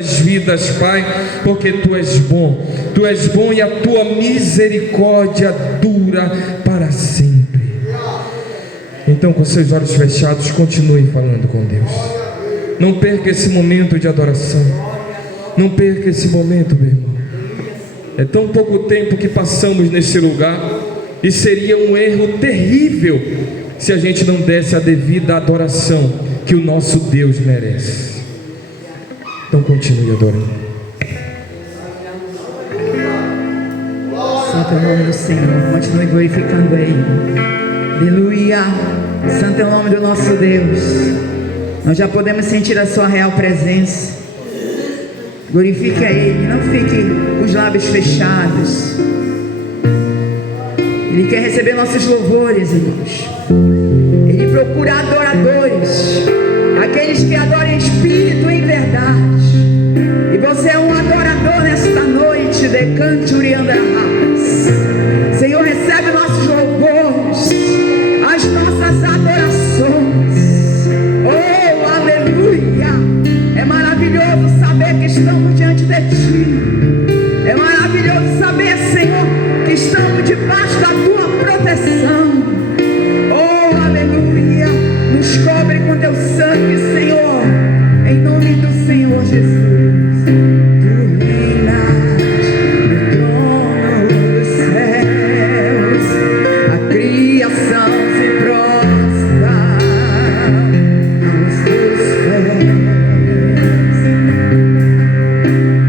vidas, Pai, porque Tu és bom e a Tua misericórdia dura para sempre. Então, com seus olhos fechados, continue falando com Deus. Não perca esse momento de adoração, não perca esse momento, meu irmão. É tão pouco tempo que passamos nesse lugar, e seria um erro terrível se a gente não desse a devida adoração que o nosso Deus merece. Então continue adorando. Santo é o nome do Senhor, continue glorificando Ele. Aleluia. Santo é o nome do nosso Deus. Nós já podemos sentir a sua real presença. Glorifique a Ele, não fique com os lábios fechados. Ele quer receber nossos louvores, irmãos. Ele procura adoradores, aqueles que adoram em espírito e em verdade. E você é um adorador nesta noite. Decante Uriandarras. Senhor, recebe nossos louvores, as nossas adorações. Oh, aleluia. É maravilhoso saber que estamos diante de Ti. É maravilhoso saber, Senhor, que estamos debaixo da Tua proteção. Oh, aleluia. Nos cobre com Teu sangue, Senhor, em nome do Senhor Jesus. Tu reinas no trono dos céus, a criação se prostra aos Teus pés.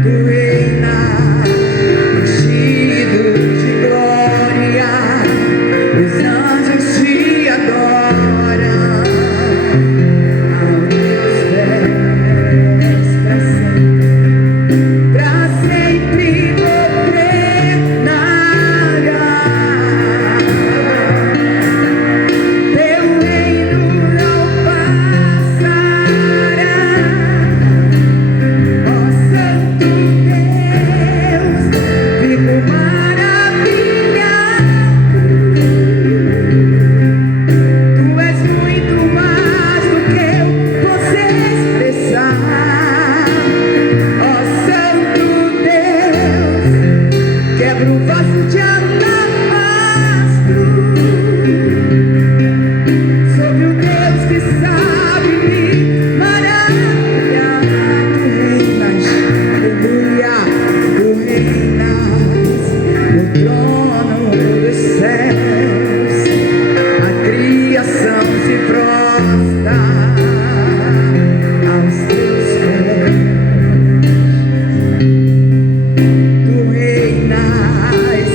Tu reinas vestido de glória, os anjos Te adoram aos Teus pés. Pra sempre governará. Teu reino não passará. Ó Santo Deus, fico maravilhado. Tu és muito mais do que eu posso expressar. Ó Santo Deus, quebra o vaso de alabastro sobre o Deus que sabe me maravilhar. Tu reinas no trono dos céus, a criação se prostra aos Teus pés. Tu reinas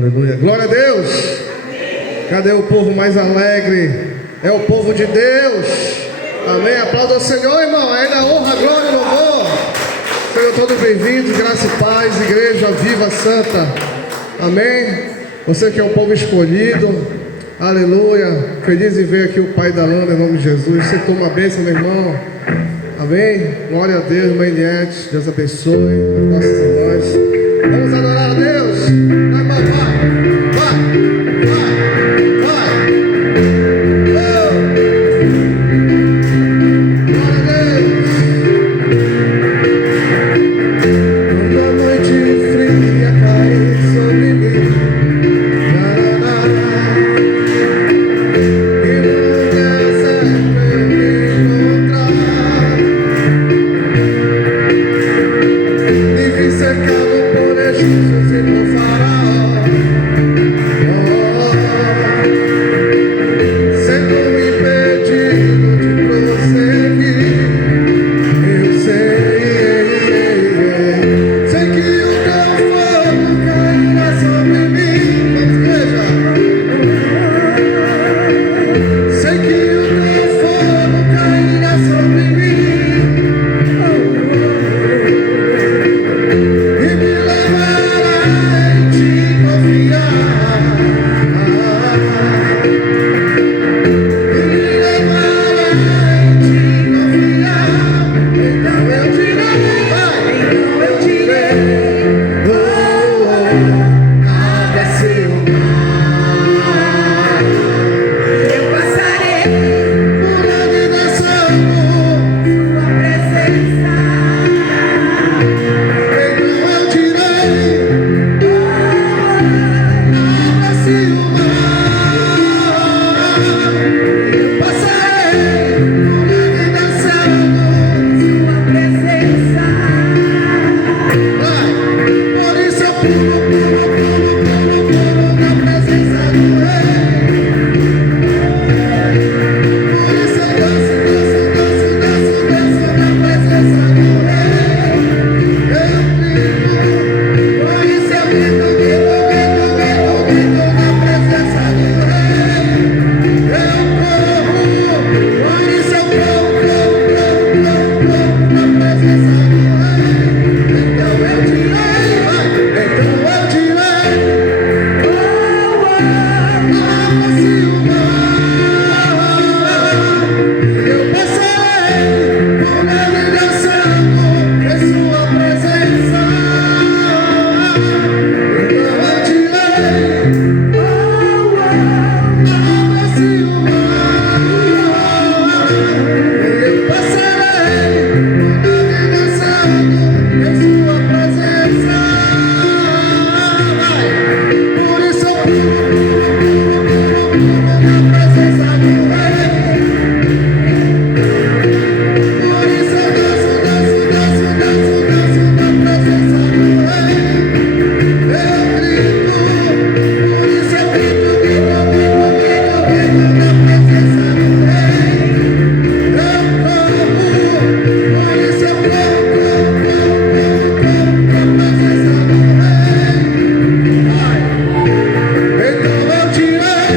Aleluia. Glória a Deus. Cadê o povo mais alegre? É o povo de Deus. Amém. Aplauda o Senhor, irmão. É da honra, glória e louvor. Sejam todos bem-vindos. Graça e paz. Igreja Viva Santa. Amém. Você que é um povo escolhido. Aleluia. Feliz em ver aqui o pai da Lana, em nome de Jesus. Você toma a bênção, meu irmão. Amém. Glória a Deus, mãe Niete. Deus abençoe as nossas irmãs. Vamos adorar a Deus. Vai, vai, vai, vai, vai. Oh. Glória a Deus. Quando a noite fria cai sobre mim, e no deserto eu me encontrar, e vi cercado por egípcios e por faraó, sendo impedido de prosseguir. Eu sei que o teu fogo cairá sobre mim. Sei que o teu fogo cairá sobre mim e me levará em te confiar. E me levará em te confiar. Então eu direi, então eu direi, abre-se o mar. Eu passarei por onde descendo tua presença. Então eu direi, abre-se o mar. Eu passarei por onde descendo tua presença. Vai, por isso eu pulo, pulo, pulo, pulo, pulo na presença do Rei. Por isso eu danço, danço, danço, danço, danço na presença do Rei. Eu grito, por isso eu grito, grito, grito, grito, grito na presença do Rei. Eu corro, por isso eu corro, corro, corro, corro, corro na presença do Rei. Então eu direi, então eu direi, abre-se o mar. Eu passarei por ele dançando em sua presença. Então eu direi, abre-se o mar. Eu passarei por ele dançando em sua presença. Vai. Por isso eu pulo, pulo, pulo, pulo, pulo na presença do Rei. Por isso eu danço, danço, danço, danço, danço na presença do Rei. Eu grito, por isso eu grito, grito, grito, grito, grito na presença do Rei. Eu corro, por isso eu corro, corro, corro, corro, corro na presença do Rei. Vai. Então eu direi,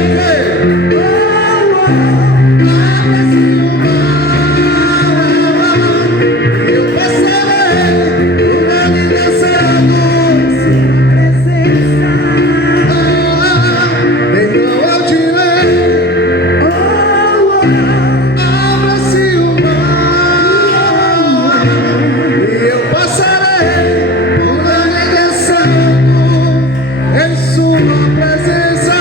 abre-se o mar. Eu passarei por ele dançando sua presença. Então eu direi, abre-se o mar. E eu passarei por ele dançando em sua presença.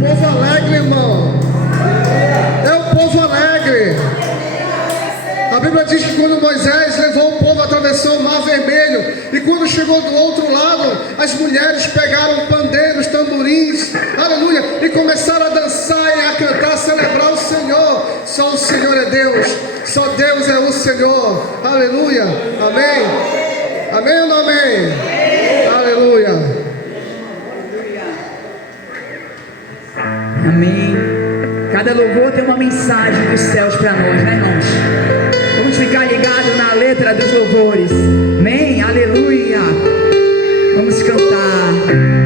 Povo alegre, irmão. É o povo alegre. A Bíblia diz que quando Moisés levou o povo, atravessou o Mar Vermelho, e quando chegou do outro lado, as mulheres pegaram pandeiros, tamborins, aleluia, e começaram a dançar e a cantar, a celebrar o Senhor. Só o Senhor é Deus, só Deus é o Senhor, aleluia, amém, amém ou não amém? Aleluia. Amém. louvor tem uma mensagem dos céus para nós, né, irmãos? Vamos ficar ligados na letra dos louvores. Amém? Aleluia. Vamos cantar.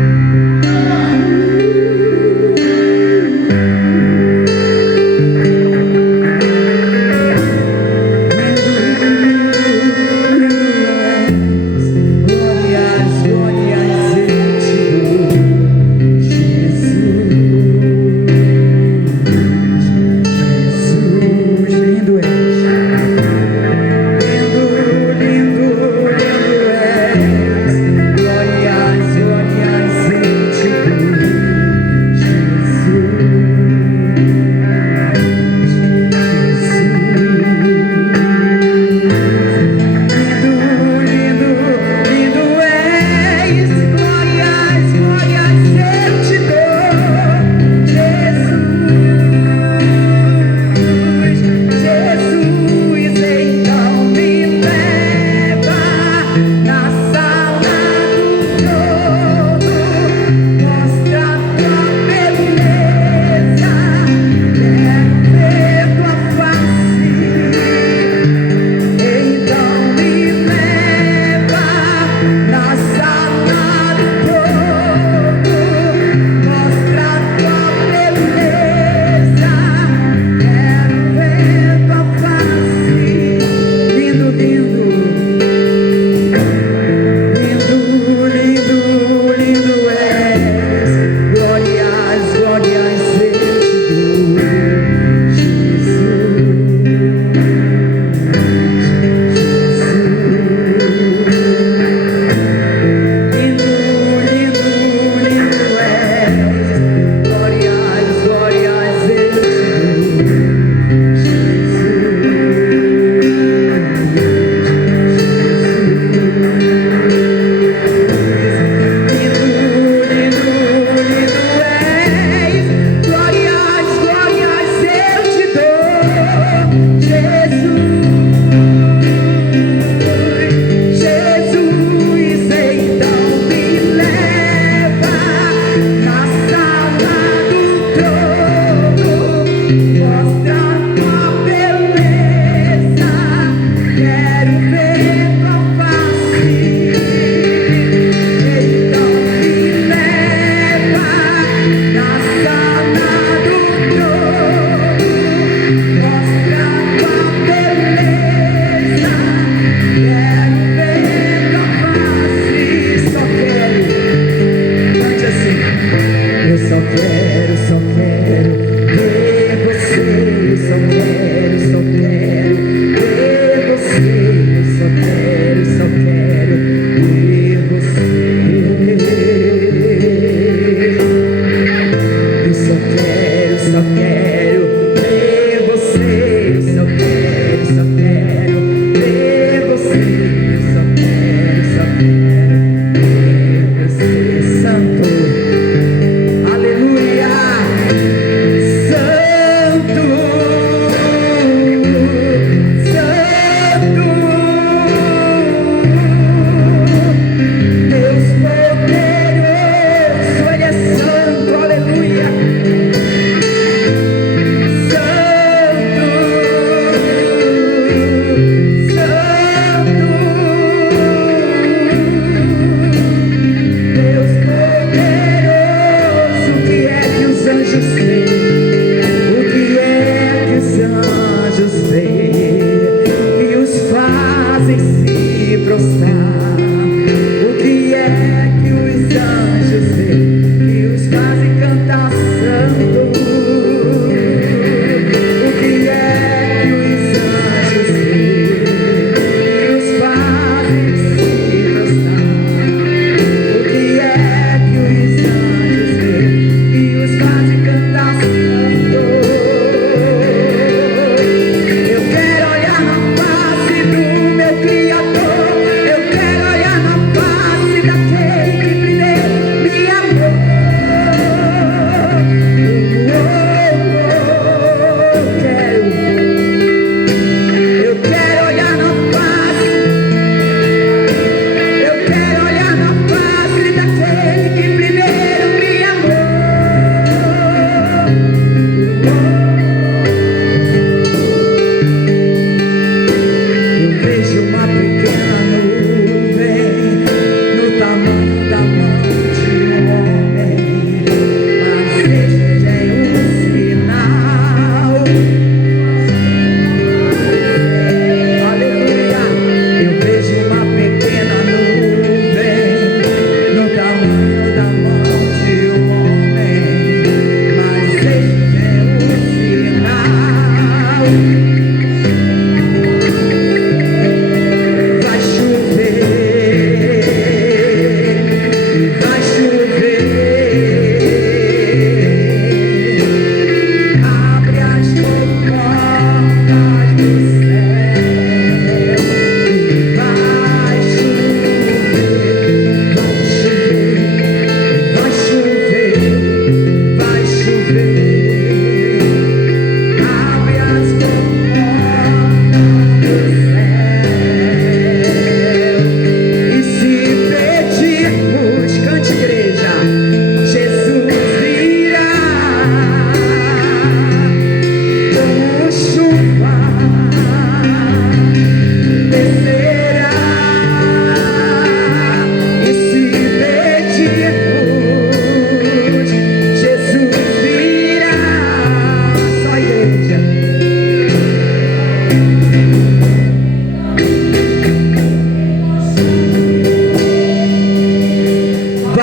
Glórias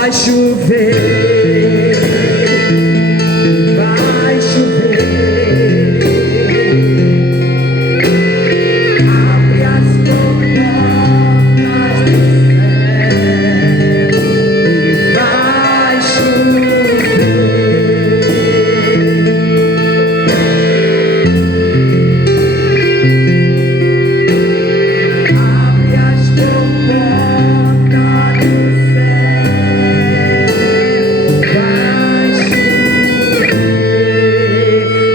vai chover, vai chover. Abre as portas do céu e vai chover. Abre as portas do céu, vai chover.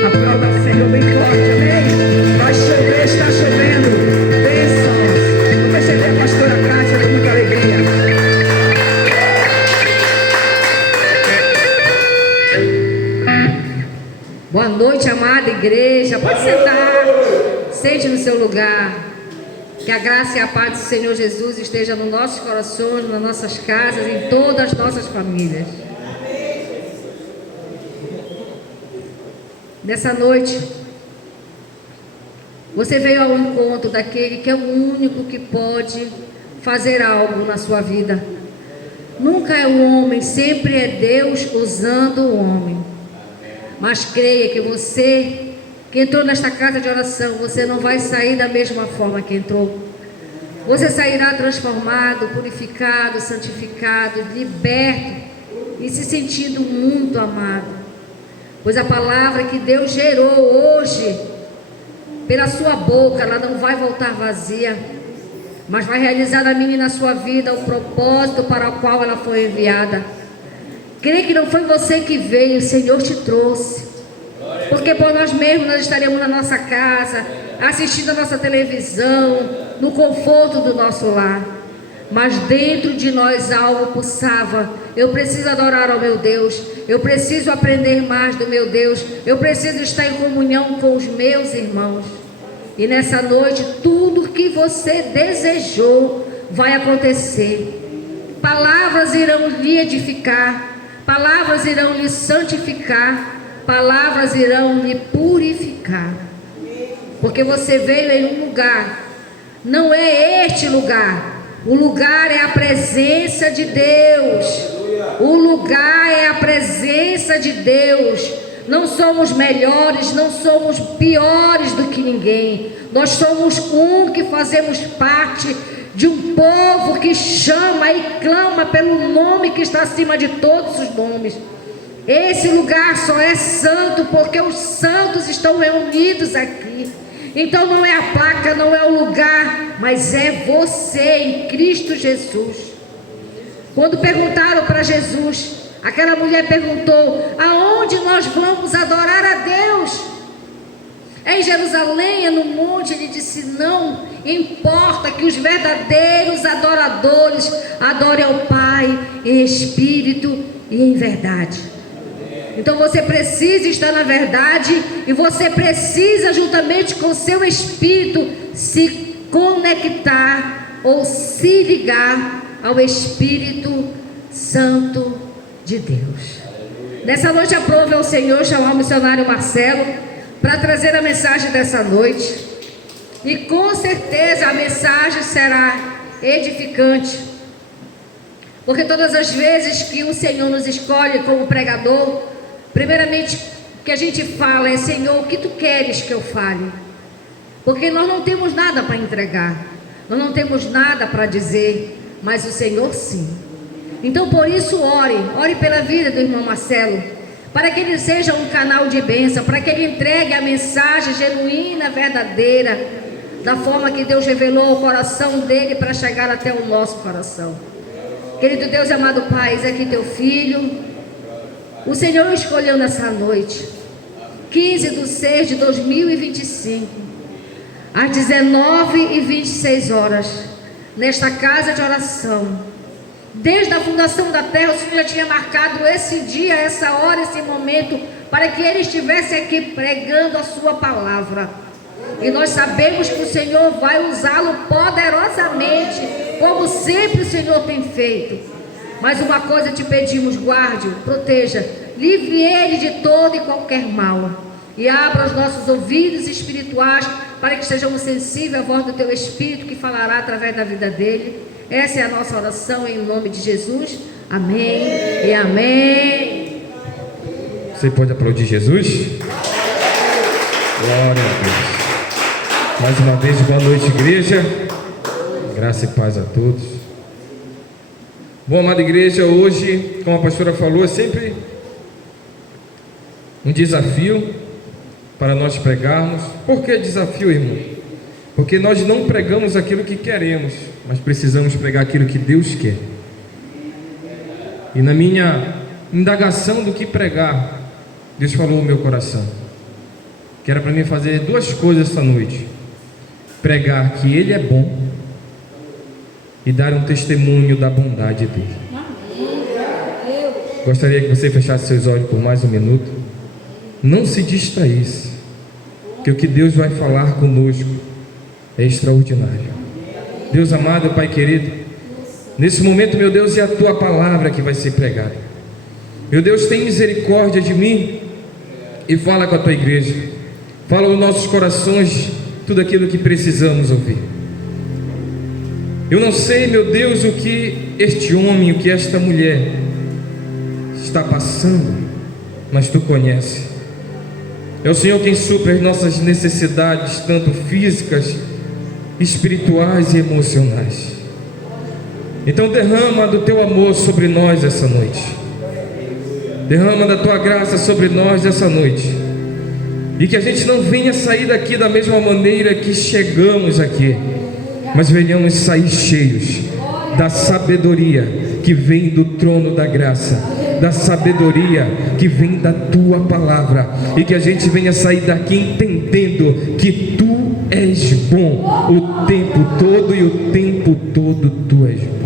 Aplauda o Senhor bem forte, amém? Vai chover, está chovendo. Bênçãos. Vou receber a pastora Cátia com muita alegria. Boa noite, amada igreja. Pode sentar. Sente no seu lugar. Que a graça e a paz do Senhor Jesus esteja nos nossos corações, nas nossas casas, em todas as nossas famílias. Nessa noite, você veio ao encontro daquele que é o único que pode fazer algo na sua vida. Nunca é o homem, sempre é Deus usando o homem. Mas creia que você que entrou nesta casa de oração, você não vai sair da mesma forma que entrou. Você sairá transformado, purificado, santificado, liberto e se sentindo muito amado. Pois a palavra que Deus gerou hoje, pela sua boca, ela não vai voltar vazia, mas vai realizar na minha e na sua vida o propósito para o qual ela foi enviada. Creio que não foi você que veio, o Senhor te trouxe. Porque por nós mesmos nós estaremos na nossa casa, assistindo a nossa televisão, no conforto do nosso lar. Mas dentro de nós algo pulsava. Eu preciso adorar ao meu Deus. Eu preciso aprender mais do meu Deus. Eu preciso estar em comunhão com os meus irmãos. E nessa noite, tudo que você desejou vai acontecer. Palavras irão lhe edificar. Palavras irão lhe santificar. Palavras irão lhe purificar. Porque você veio em um lugar. Não é este lugar. O lugar é a presença de Deus. O lugar é a presença de Deus. Não somos melhores, não somos piores do que ninguém. Nós somos um que fazemos parte de um povo que chama e clama pelo nome que está acima de todos os nomes. Esse lugar só é santo porque os santos estão reunidos aqui. Então não é a placa, não é o lugar, mas é você em Cristo Jesus. Quando perguntaram para Jesus, aquela mulher perguntou: aonde nós vamos adorar a Deus? É em Jerusalém, é no monte? Ele disse: não importa, que os verdadeiros adoradores adorem ao Pai em espírito e em verdade. Então você precisa estar na verdade e você precisa, juntamente com o seu espírito, se conectar ou se ligar ao Espírito Santo de Deus. Nessa noite aprove ao Senhor chamar o missionário Marcelo para trazer a mensagem dessa noite. E com certeza a mensagem será edificante. Porque todas as vezes que o Senhor nos escolhe como pregador, primeiramente, o que a gente fala é: Senhor, o que tu queres que eu fale? Porque nós não temos nada para entregar, nós não temos nada para dizer, mas o Senhor sim. Então por isso ore pela vida do irmão Marcelo, para que ele seja um canal de bênção, para que ele entregue a mensagem genuína, verdadeira, da forma que Deus revelou ao coração dele para chegar até o nosso coração. Querido Deus e amado Pai, eis aqui teu filho. O Senhor escolheu nessa noite, 15/6/2025, às 19h26, nesta casa de oração. Desde a fundação da terra, o Senhor já tinha marcado esse dia, essa hora, esse momento, para que ele estivesse aqui pregando a sua palavra. E nós sabemos que o Senhor vai usá-lo poderosamente, como sempre o Senhor tem feito. Mas uma coisa te pedimos: guarde-o, proteja, livre ele de todo e qualquer mal, e abra os nossos ouvidos espirituais para que sejamos sensíveis à voz do teu Espírito que falará através da vida dele. Essa é a nossa oração em nome de Jesus. Amém e amém. Você pode aplaudir Jesus? Glória a Deus. Mais uma vez, boa noite, igreja. Graça e paz a todos. Bom, amada igreja, hoje, como a pastora falou, é sempre um desafio para nós pregarmos. Por que desafio, irmão? Porque nós não pregamos aquilo que queremos, mas precisamos pregar aquilo que Deus quer. E na minha indagação do que pregar, Deus falou no meu coração que era para mim fazer duas coisas essa noite: pregar que Ele é bom e dar um testemunho da bondade dEle. Gostaria que você fechasse seus olhos por mais um minuto. Não se distraísse, que o que Deus vai falar conosco é extraordinário. Deus amado, Pai querido, nesse momento, meu Deus, é a Tua palavra que vai ser pregada. Meu Deus, tem misericórdia de mim e fala com a Tua igreja. Fala aos nossos corações tudo aquilo que precisamos ouvir. Eu não sei, meu Deus, o que este homem, o que esta mulher está passando, mas Tu conheces. É o Senhor quem supre as nossas necessidades, tanto físicas, espirituais e emocionais. Então derrama do Teu amor sobre nós essa noite. Derrama da Tua graça sobre nós essa noite. E que a gente não venha sair daqui da mesma maneira que chegamos aqui, mas venhamos sair cheios da sabedoria que vem do trono da graça, da sabedoria que vem da Tua palavra, e que a gente venha sair daqui entendendo que Tu és bom o tempo todo, e o tempo todo Tu és bom.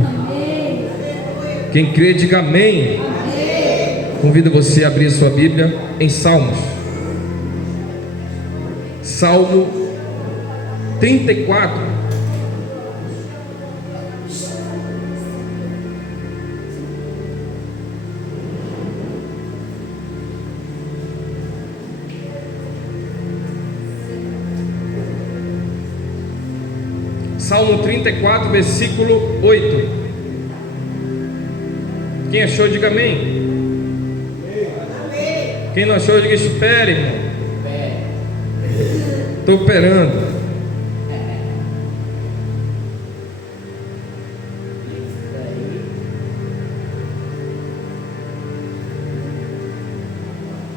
Quem crê, diga amém. Convido você a abrir sua Bíblia em Salmos. Salmo 34. Salmo 34, versículo 8. Quem achou, diga amém. Quem não achou, diga espere, irmão. Estou operando.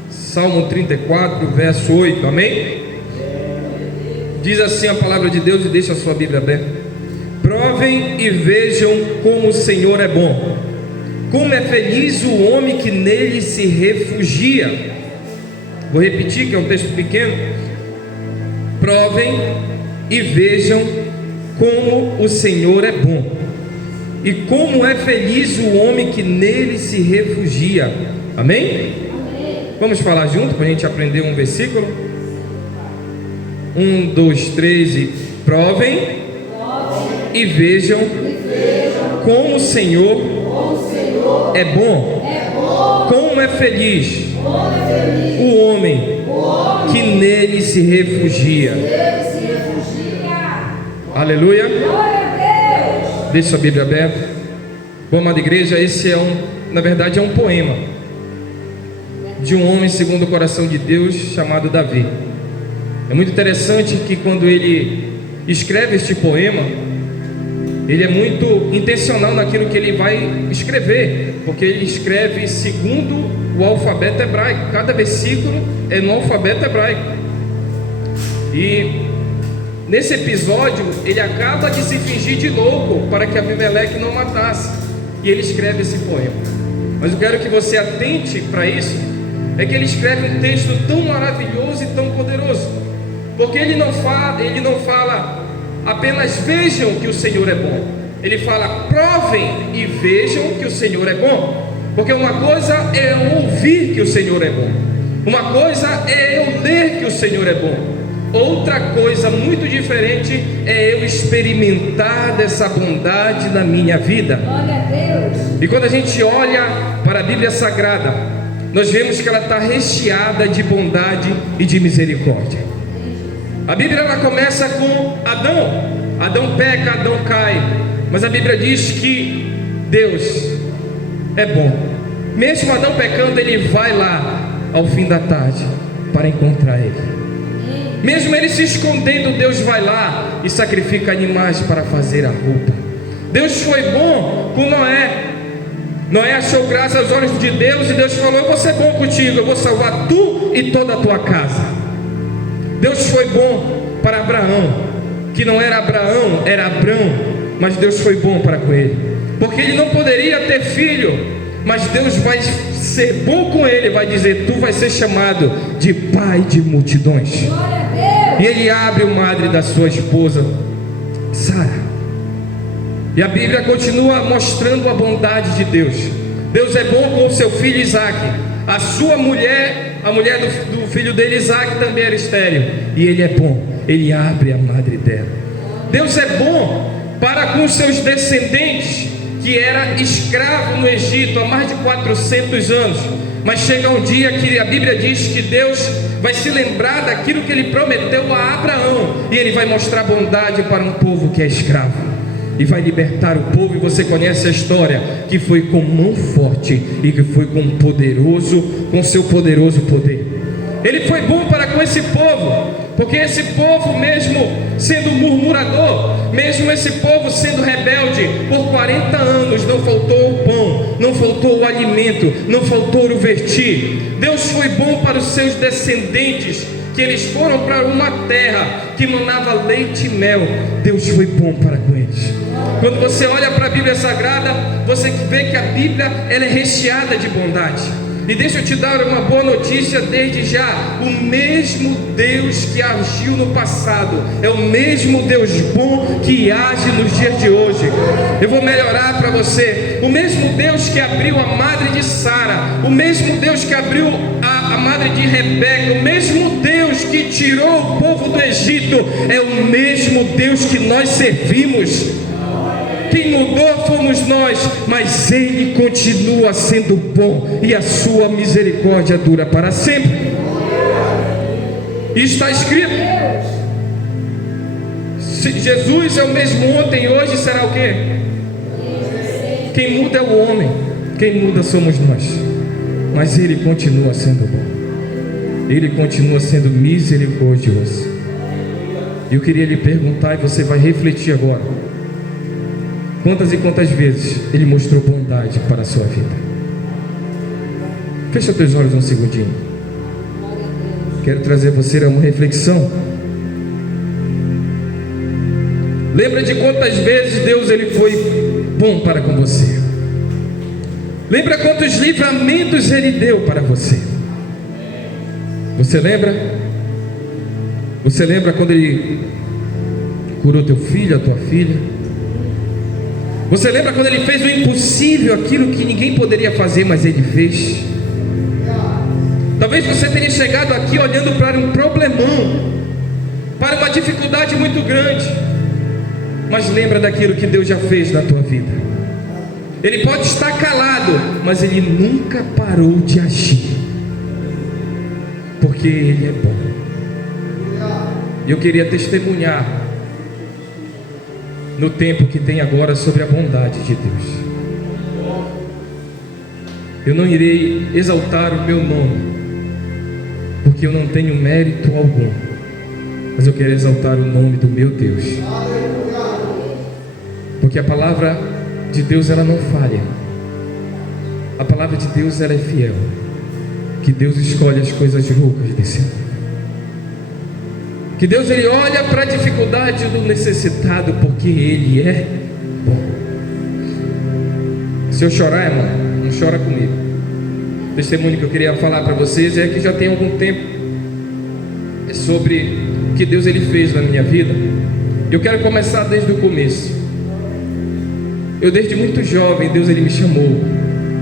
Salmo 34, verso 8, amém? Diz assim a palavra de Deus, e deixa a sua Bíblia aberta. Provem e vejam como o Senhor é bom, como é feliz o homem que nele se refugia. Vou repetir, que é um texto pequeno. Provem e vejam como o Senhor é bom, e como é feliz o homem que nele se refugia. Amém? Vamos falar junto para a gente aprender um versículo? 1, 2, 3 e provem e vejam como o Senhor é bom, como é feliz o homem que nele se refugia. Aleluia. Deixe sua Bíblia aberta. Bom, amada igreja, esse na verdade é um poema de um homem segundo o coração de Deus chamado Davi. É muito interessante que quando ele escreve este poema, ele é muito intencional naquilo que ele vai escrever, porque ele escreve segundo o alfabeto hebraico. Cada versículo é no alfabeto hebraico. E nesse episódio ele acaba de se fingir de louco para que Abimeleque não matasse, e ele escreve esse poema. Mas eu quero que você atente para isso, é que ele escreve um texto tão maravilhoso e tão poderoso, porque ele não fala apenas vejam que o Senhor é bom. Ele fala provem e vejam que o Senhor é bom. Porque uma coisa é eu ouvir que o Senhor é bom, uma coisa é eu ler que o Senhor é bom, outra coisa muito diferente é eu experimentar dessa bondade na minha vida. Glória a Deus. E quando a gente olha para a Bíblia Sagrada, nós vemos que ela está recheada de bondade e de misericórdia. A Bíblia ela começa com Adão peca, Adão cai, mas a Bíblia diz que Deus é bom. Mesmo Adão pecando, ele vai lá ao fim da tarde para encontrar ele. Mesmo ele se escondendo, Deus vai lá e sacrifica animais para fazer a roupa. Deus foi bom com Noé. Noé achou graça aos olhos de Deus e Deus falou: eu vou ser bom contigo, eu vou salvar tu e toda a tua casa. Deus foi bom para Abraão, que não era Abraão, era Abrão, mas Deus foi bom para com ele, porque ele não poderia ter filho, mas Deus vai ser bom com ele, vai dizer: tu vai ser chamado de pai de multidões. E ele abre o madre da sua esposa Sara. E a Bíblia continua mostrando a bondade de Deus. Deus é bom com o seu filho Isaac. A sua mulher, a mulher do filho dele Isaac, também era estéril. E ele é bom, ele abre a madre dela. Deus é bom para com os seus descendentes, que era escravo no Egito há mais de 400 anos. Mas chega um dia que a Bíblia diz que Deus vai se lembrar daquilo que ele prometeu a Abraão, e ele vai mostrar bondade para um povo que é escravo, e vai libertar o povo. E você conhece a história, que foi com mão forte e que foi com seu poderoso poder. Ele foi bom para com esse povo, porque esse povo, mesmo sendo murmurador, mesmo esse povo sendo rebelde, por 40 anos não faltou o pão, não faltou o alimento, não faltou o vestir. Deus foi bom para os seus descendentes, que eles foram para uma terra que manava leite e mel. Deus foi bom para com eles. Quando você olha para a Bíblia Sagrada, você vê que a Bíblia ela é recheada de bondade. E deixa eu te dar uma boa notícia desde já: o mesmo Deus que agiu no passado é o mesmo Deus bom que age nos dias de hoje. Eu vou melhorar para você: o mesmo Deus que abriu a madre de Sara, o mesmo Deus que abriu a madre de Rebeca, o mesmo Deus que tirou o povo do Egito, é o mesmo Deus que nós servimos. Quem mudou fomos nós, mas Ele continua sendo bom, e a sua misericórdia dura para sempre. Está escrito: se Jesus é o mesmo ontem, hoje será o quê? Quem muda é o homem, quem muda somos nós, mas Ele continua sendo bom, Ele continua sendo misericordioso. Eu queria lhe perguntar, e você vai refletir agora: quantas e quantas vezes Ele mostrou bondade para a sua vida? Fecha teus olhos um segundinho. Quero trazer você a uma reflexão. Lembra de quantas vezes Deus ele foi bom para com você? Lembra quantos livramentos Ele deu para você? Você lembra? Você lembra quando Ele curou teu filho, a tua filha? Você lembra quando Ele fez o impossível, aquilo que ninguém poderia fazer, mas Ele fez? Talvez você tenha chegado aqui olhando para um problemão, para uma dificuldade muito grande, mas lembra daquilo que Deus já fez na tua vida. Ele pode estar calado, mas Ele nunca parou de agir, porque Ele é bom. E eu queria testemunhar no tempo que tem agora sobre a bondade de Deus. Eu não irei exaltar o meu nome, porque eu não tenho mérito algum, mas eu quero exaltar o nome do meu Deus, porque a palavra de Deus ela não falha. A palavra de Deus ela é fiel, que Deus escolhe as coisas loucas desse mundo, que Deus ele olha para a dificuldade do necessitado, porque Ele é bom. Se eu chorar, irmão, não chora comigo. O testemunho que eu queria falar para vocês é que já tem algum tempo, é sobre o que Deus ele fez na minha vida. Eu quero começar desde o começo. Eu desde muito jovem, Deus ele me chamou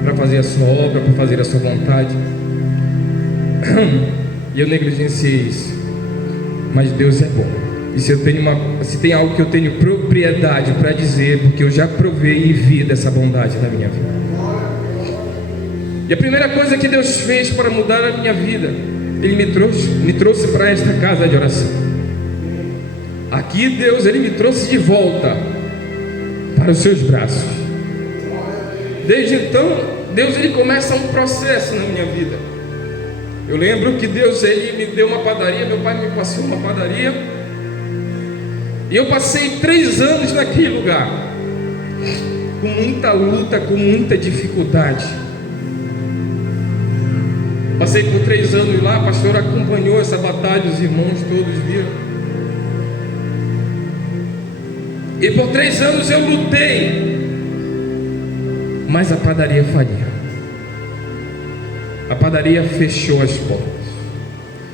para fazer a sua obra, para fazer a sua vontade, e eu negligenciei isso. Mas Deus é bom. E se tem algo que eu tenho propriedade para dizer, porque eu já provei e vi dessa bondade na minha vida. E a primeira coisa que Deus fez para mudar a minha vida, Ele me trouxe para esta casa de oração. Aqui Deus ele me trouxe de volta para os seus braços. Desde então, Deus ele começa um processo na minha vida. Eu lembro que Deus ele me deu uma padaria, meu pai me passou uma padaria, e eu passei 3 anos naquele lugar, com muita luta, com muita dificuldade. Passei por 3 anos lá, a pastora acompanhou essa batalha, os irmãos todos viram. E por 3 anos eu lutei, mas a padaria falia. A padaria fechou as portas.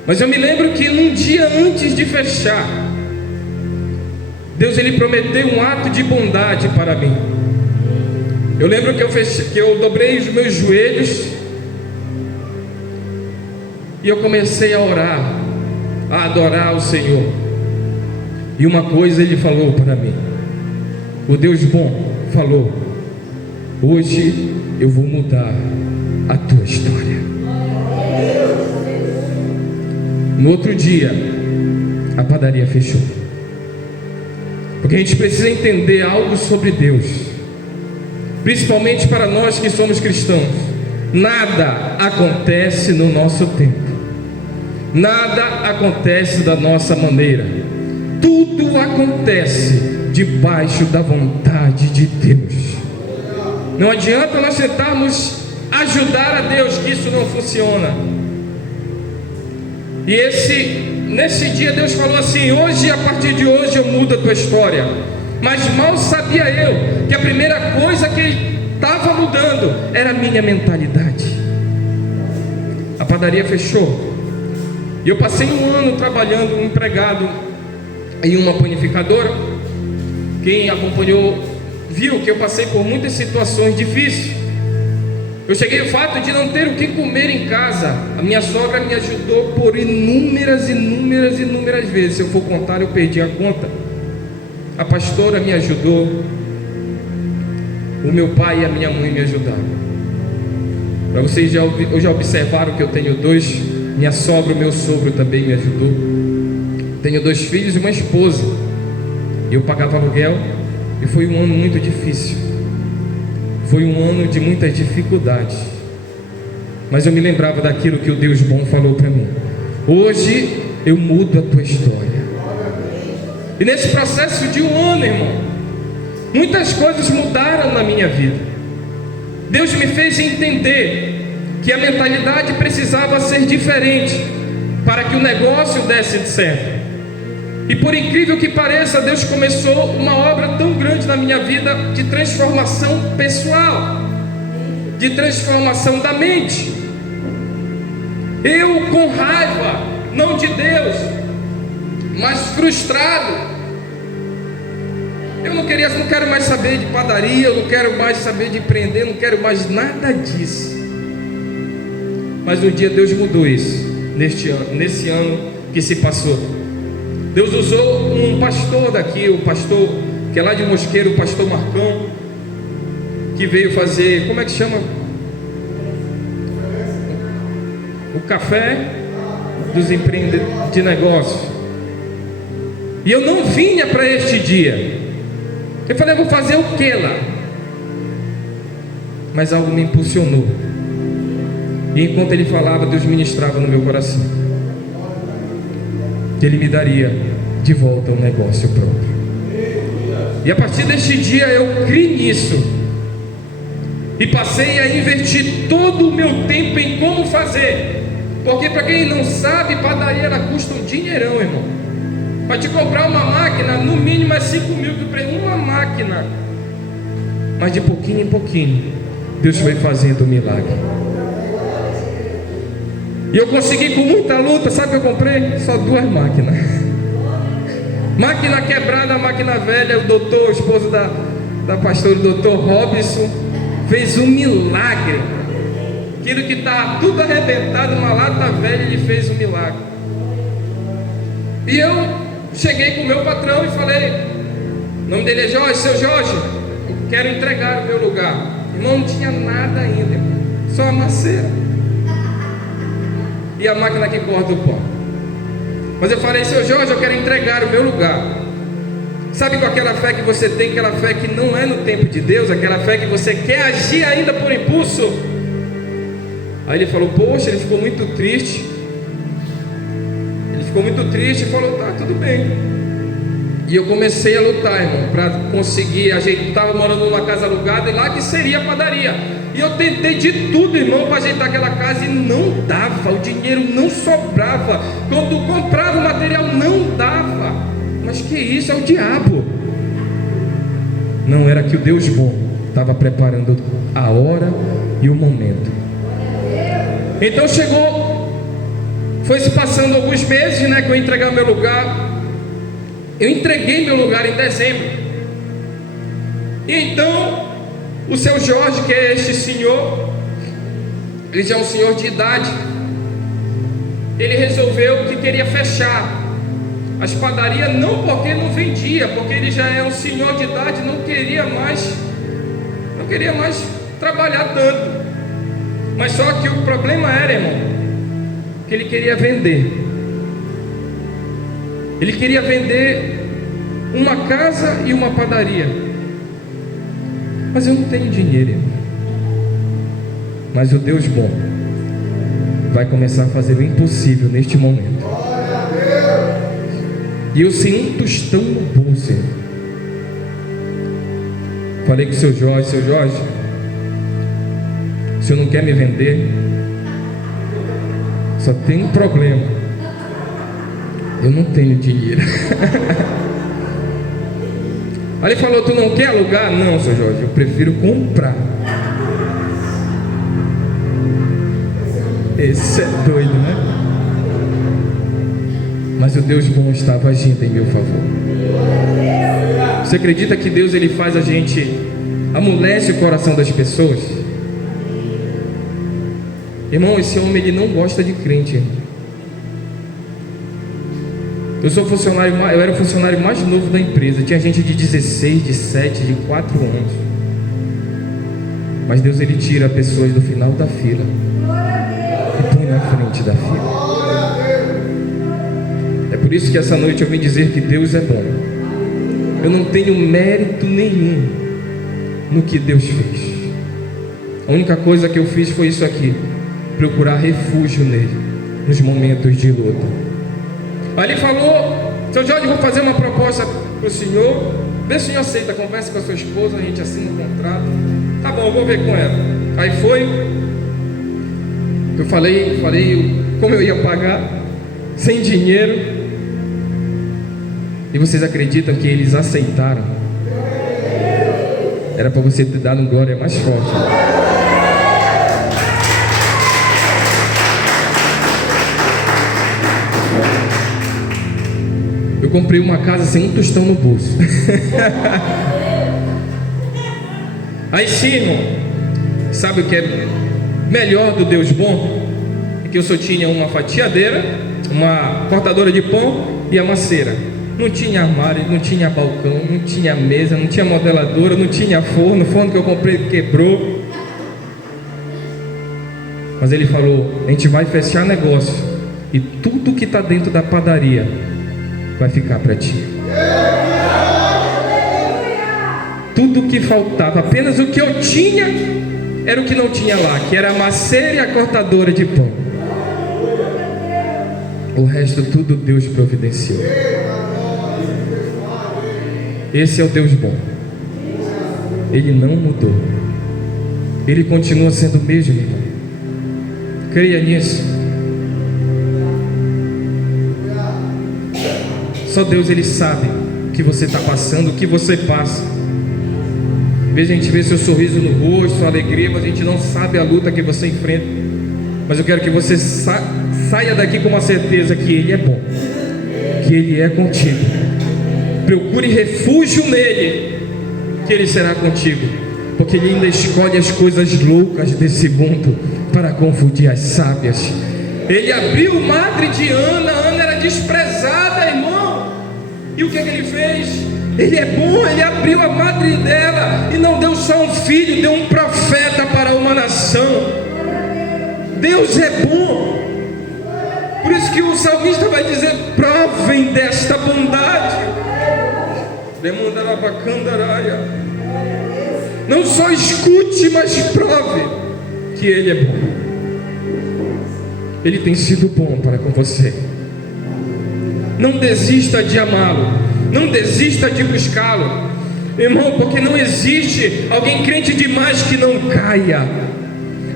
Mas eu me lembro que num dia antes de fechar, Deus ele prometeu um ato de bondade para mim. Eu lembro que eu dobrei os meus joelhos e eu comecei a orar, a adorar o Senhor. E uma coisa ele falou para mim, o Deus bom falou: hoje eu vou mudar a tua história. No outro dia, a padaria fechou. Porque a gente precisa entender algo sobre Deus, principalmente para nós que somos cristãos. Nada acontece no nosso tempo, nada acontece da nossa maneira, tudo acontece debaixo da vontade de Deus. Não adianta nós tentarmos ajudar a Deus, que isso não funciona. E nesse dia Deus falou assim: hoje, a partir de hoje eu mudo a tua história. Mas mal sabia eu que a primeira coisa que estava mudando era a minha mentalidade. A padaria fechou, e eu passei 1 ano trabalhando, empregado em uma panificadora. Quem acompanhou viu que eu passei por muitas situações difíceis. Eu cheguei ao fato de não ter o que comer em casa. A minha sogra me ajudou por inúmeras vezes. Se eu for contar, eu perdi a conta. A pastora me ajudou. O meu pai e a minha mãe me ajudaram. Para vocês já observaram que eu tenho 2. Minha sogra e meu sogro também me ajudou. Tenho 2 filhos e uma esposa. Eu pagava aluguel. E foi um ano muito difícil. Foi um ano de muitas dificuldades. Mas eu me lembrava daquilo que o Deus bom falou para mim: hoje eu mudo a tua história. E nesse processo de 1 ano, irmão, muitas coisas mudaram na minha vida. Deus me fez entender que a mentalidade precisava ser diferente para que o negócio desse certo. E por incrível que pareça, Deus começou uma obra tão grande na minha vida de transformação pessoal, de transformação da mente. Eu com raiva, não de Deus, mas frustrado. Eu não quero mais saber de padaria, eu não quero mais saber de empreender, não quero mais nada disso. Mas um dia Deus mudou isso, nesse ano que se passou. Deus usou um pastor daqui, o pastor que é lá de Mosqueiro, o pastor Marcão, que veio fazer, como é que chama? O café dos empreendedores de negócios. E eu não vinha para este dia. Eu falei: eu vou fazer o que lá? Mas algo me impulsionou. E enquanto ele falava, Deus ministrava no meu coração que Ele me daria de volta um negócio próprio. E a partir deste dia eu criei nisso, e passei a investir todo o meu tempo em como fazer. Porque para quem não sabe, padaria ela custa um dinheirão, irmão. Para te comprar uma máquina, no mínimo é 5 mil que para uma máquina. Mas de pouquinho em pouquinho Deus foi fazendo um milagre. E eu consegui com muita luta. Sabe o que eu comprei? Só 2 máquinas. Máquina quebrada, máquina velha. O doutor, o esposo da pastora, o doutor Robson, fez um milagre. Aquilo que está tudo arrebentado, uma lata velha, ele fez um milagre. E eu cheguei com o meu patrão e falei: o nome dele é Jorge. Seu Jorge, eu quero entregar o meu lugar. Irmão, não tinha nada ainda, só a maceira e a máquina que corta o pó. Mas eu falei: seu Jorge, eu quero entregar o meu lugar. Sabe, com aquela fé que você tem, aquela fé que não é no tempo de Deus, aquela fé que você quer agir ainda por impulso. Aí ele falou, poxa, ele ficou muito triste. Ele ficou muito triste e falou, tá, tudo bem. E eu comecei a lutar, irmão, para conseguir ajeitar. Estava morando numa casa alugada e lá que seria a padaria. E eu tentei de tudo, irmão, para ajeitar aquela casa e não dava, o dinheiro não sobrava. Quando comprava o material, não dava. Mas que isso, é o diabo. Não, era que o Deus bom estava preparando a hora e o momento. Então chegou, foi se passando alguns meses, né, que eu entreguei o meu lugar. Eu entreguei meu lugar em dezembro. E então o seu Jorge, que é este senhor, ele já é um senhor de idade, ele resolveu que queria fechar as padarias, não porque não vendia, porque ele já é um senhor de idade, não queria mais trabalhar tanto. Mas só que o problema era, irmão, que ele queria vender. Ele queria vender uma casa e uma padaria. Mas eu não tenho dinheiro, irmão. Mas o Deus bom vai começar a fazer o impossível neste momento. E eu sem um tostão no bolso, irmão. Falei com o seu Jorge, o senhor não quer me vender? Só tem um problema. Eu não tenho dinheiro. Aí ele falou, tu não quer alugar? Não, seu Jorge, eu prefiro comprar. Esse é doido, né? Mas o Deus bom estava agindo em meu favor. Você acredita que Deus, ele faz a gente, amolece o coração das pessoas? Irmão, esse homem, ele não gosta de crente. Eu era o funcionário mais novo da empresa. Tinha gente de 16, de 7, de 4 anos. Mas Deus, ele tira pessoas do final da fila e põe na frente da fila. É por isso que essa noite eu vim dizer que Deus é bom. Eu não tenho mérito nenhum no que Deus fez. A única coisa que eu fiz foi isso aqui: procurar refúgio nele nos momentos de luta. Aí ele falou, seu Jorge, vou fazer uma proposta para o senhor, vê se o senhor aceita, conversa com a sua esposa, a gente assina um contrato. Tá bom, eu vou ver com ela. Aí foi, eu falei como eu ia pagar, sem dinheiro. E vocês acreditam que eles aceitaram? Era para você ter dado um glória mais forte. Eu comprei uma casa sem um tostão no bolso. Aí sim, irmão, sabe o que é melhor do Deus bom? É que eu só tinha uma fatiadeira, uma cortadora de pão e a maceira. Não tinha armário, não tinha balcão, não tinha mesa, não tinha modeladora, não tinha forno. O forno que eu comprei quebrou. Mas ele falou, a gente vai fechar negócio e tudo que está dentro da padaria vai ficar para ti. Tudo que faltava, apenas o que eu tinha era o que não tinha lá, que era a maceira e a cortadora de pão. O resto tudo Deus providenciou. Esse é o Deus bom. Ele não mudou. Ele continua sendo o mesmo, irmão. Creia nisso. Só Deus, ele sabe o que você está passando, o que você passa. Às vezes a gente vê seu sorriso no rosto, sua alegria, mas a gente não sabe a luta que você enfrenta. Mas eu quero que você saia daqui com uma certeza que Ele é bom, que Ele é contigo. Procure refúgio nele, que Ele será contigo, porque Ele ainda escolhe as coisas loucas desse mundo para confundir as sábias. Ele abriu o madre de Ana. Ana era desprezada, irmão. E o que Ele fez? Ele é bom, Ele abriu a madre dela e não deu só um filho, deu um profeta para uma nação. Deus é bom. Por isso que o salmista vai dizer, provem desta bondade. Não só escute, mas prove que Ele é bom. Ele tem sido bom para com você. Não desista de amá-lo. Não desista de buscá-lo, irmão, porque não existe alguém crente demais que não caia.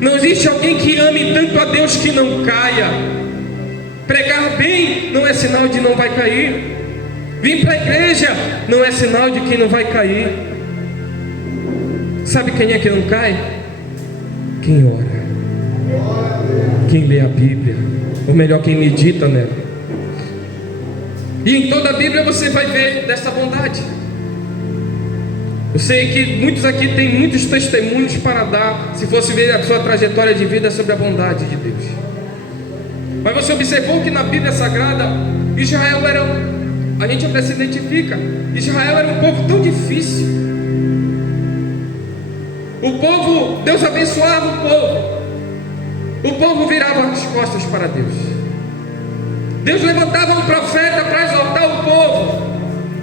Não existe alguém que ame tanto a Deus que não caia. Pregar bem não é sinal de não vai cair. Vir para a igreja não é sinal de que não vai cair. Sabe quem é que não cai? Quem ora, quem lê a Bíblia, ou melhor, quem medita nela. E em toda a Bíblia você vai ver dessa bondade. Eu sei que muitos aqui têm muitos testemunhos para dar, se fosse ver a sua trajetória de vida sobre a bondade de Deus. Mas você observou que na Bíblia Sagrada, Israel era, a gente até se identifica, Israel era um povo tão difícil. O povo, Deus abençoava o povo virava as costas para Deus. Deus levantava um profeta para exaltar o povo.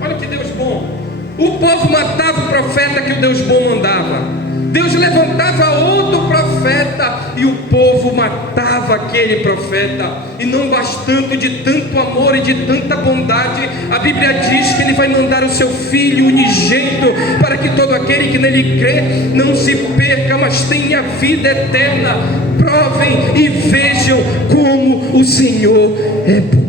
Olha que Deus bom. O povo matava o profeta que o Deus bom mandava. Deus levantava outro profeta e o povo matava aquele profeta. E não bastando de tanto amor e de tanta bondade, a Bíblia diz que Ele vai mandar o seu Filho unigênito, para que todo aquele que nele crê não se perca, mas tenha vida eterna. Provem e vejam como o Senhor é bom.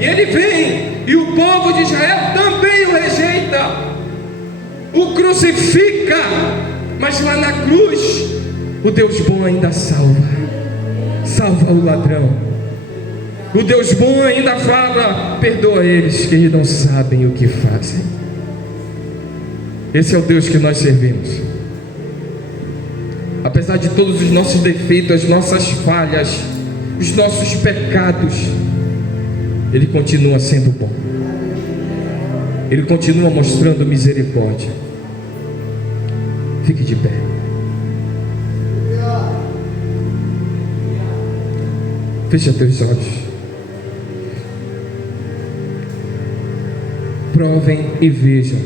E Ele vem, e o povo de Israel também o rejeita, o crucifica, mas lá na cruz o Deus bom ainda salva o ladrão. O Deus bom ainda fala: perdoa eles, que eles não sabem o que fazem. Esse é o Deus que nós servimos. Apesar de todos os nossos defeitos, as nossas falhas, os nossos pecados, Ele continua sendo bom. Ele continua mostrando misericórdia. Fique de pé. Feche teus olhos. Provem e vejam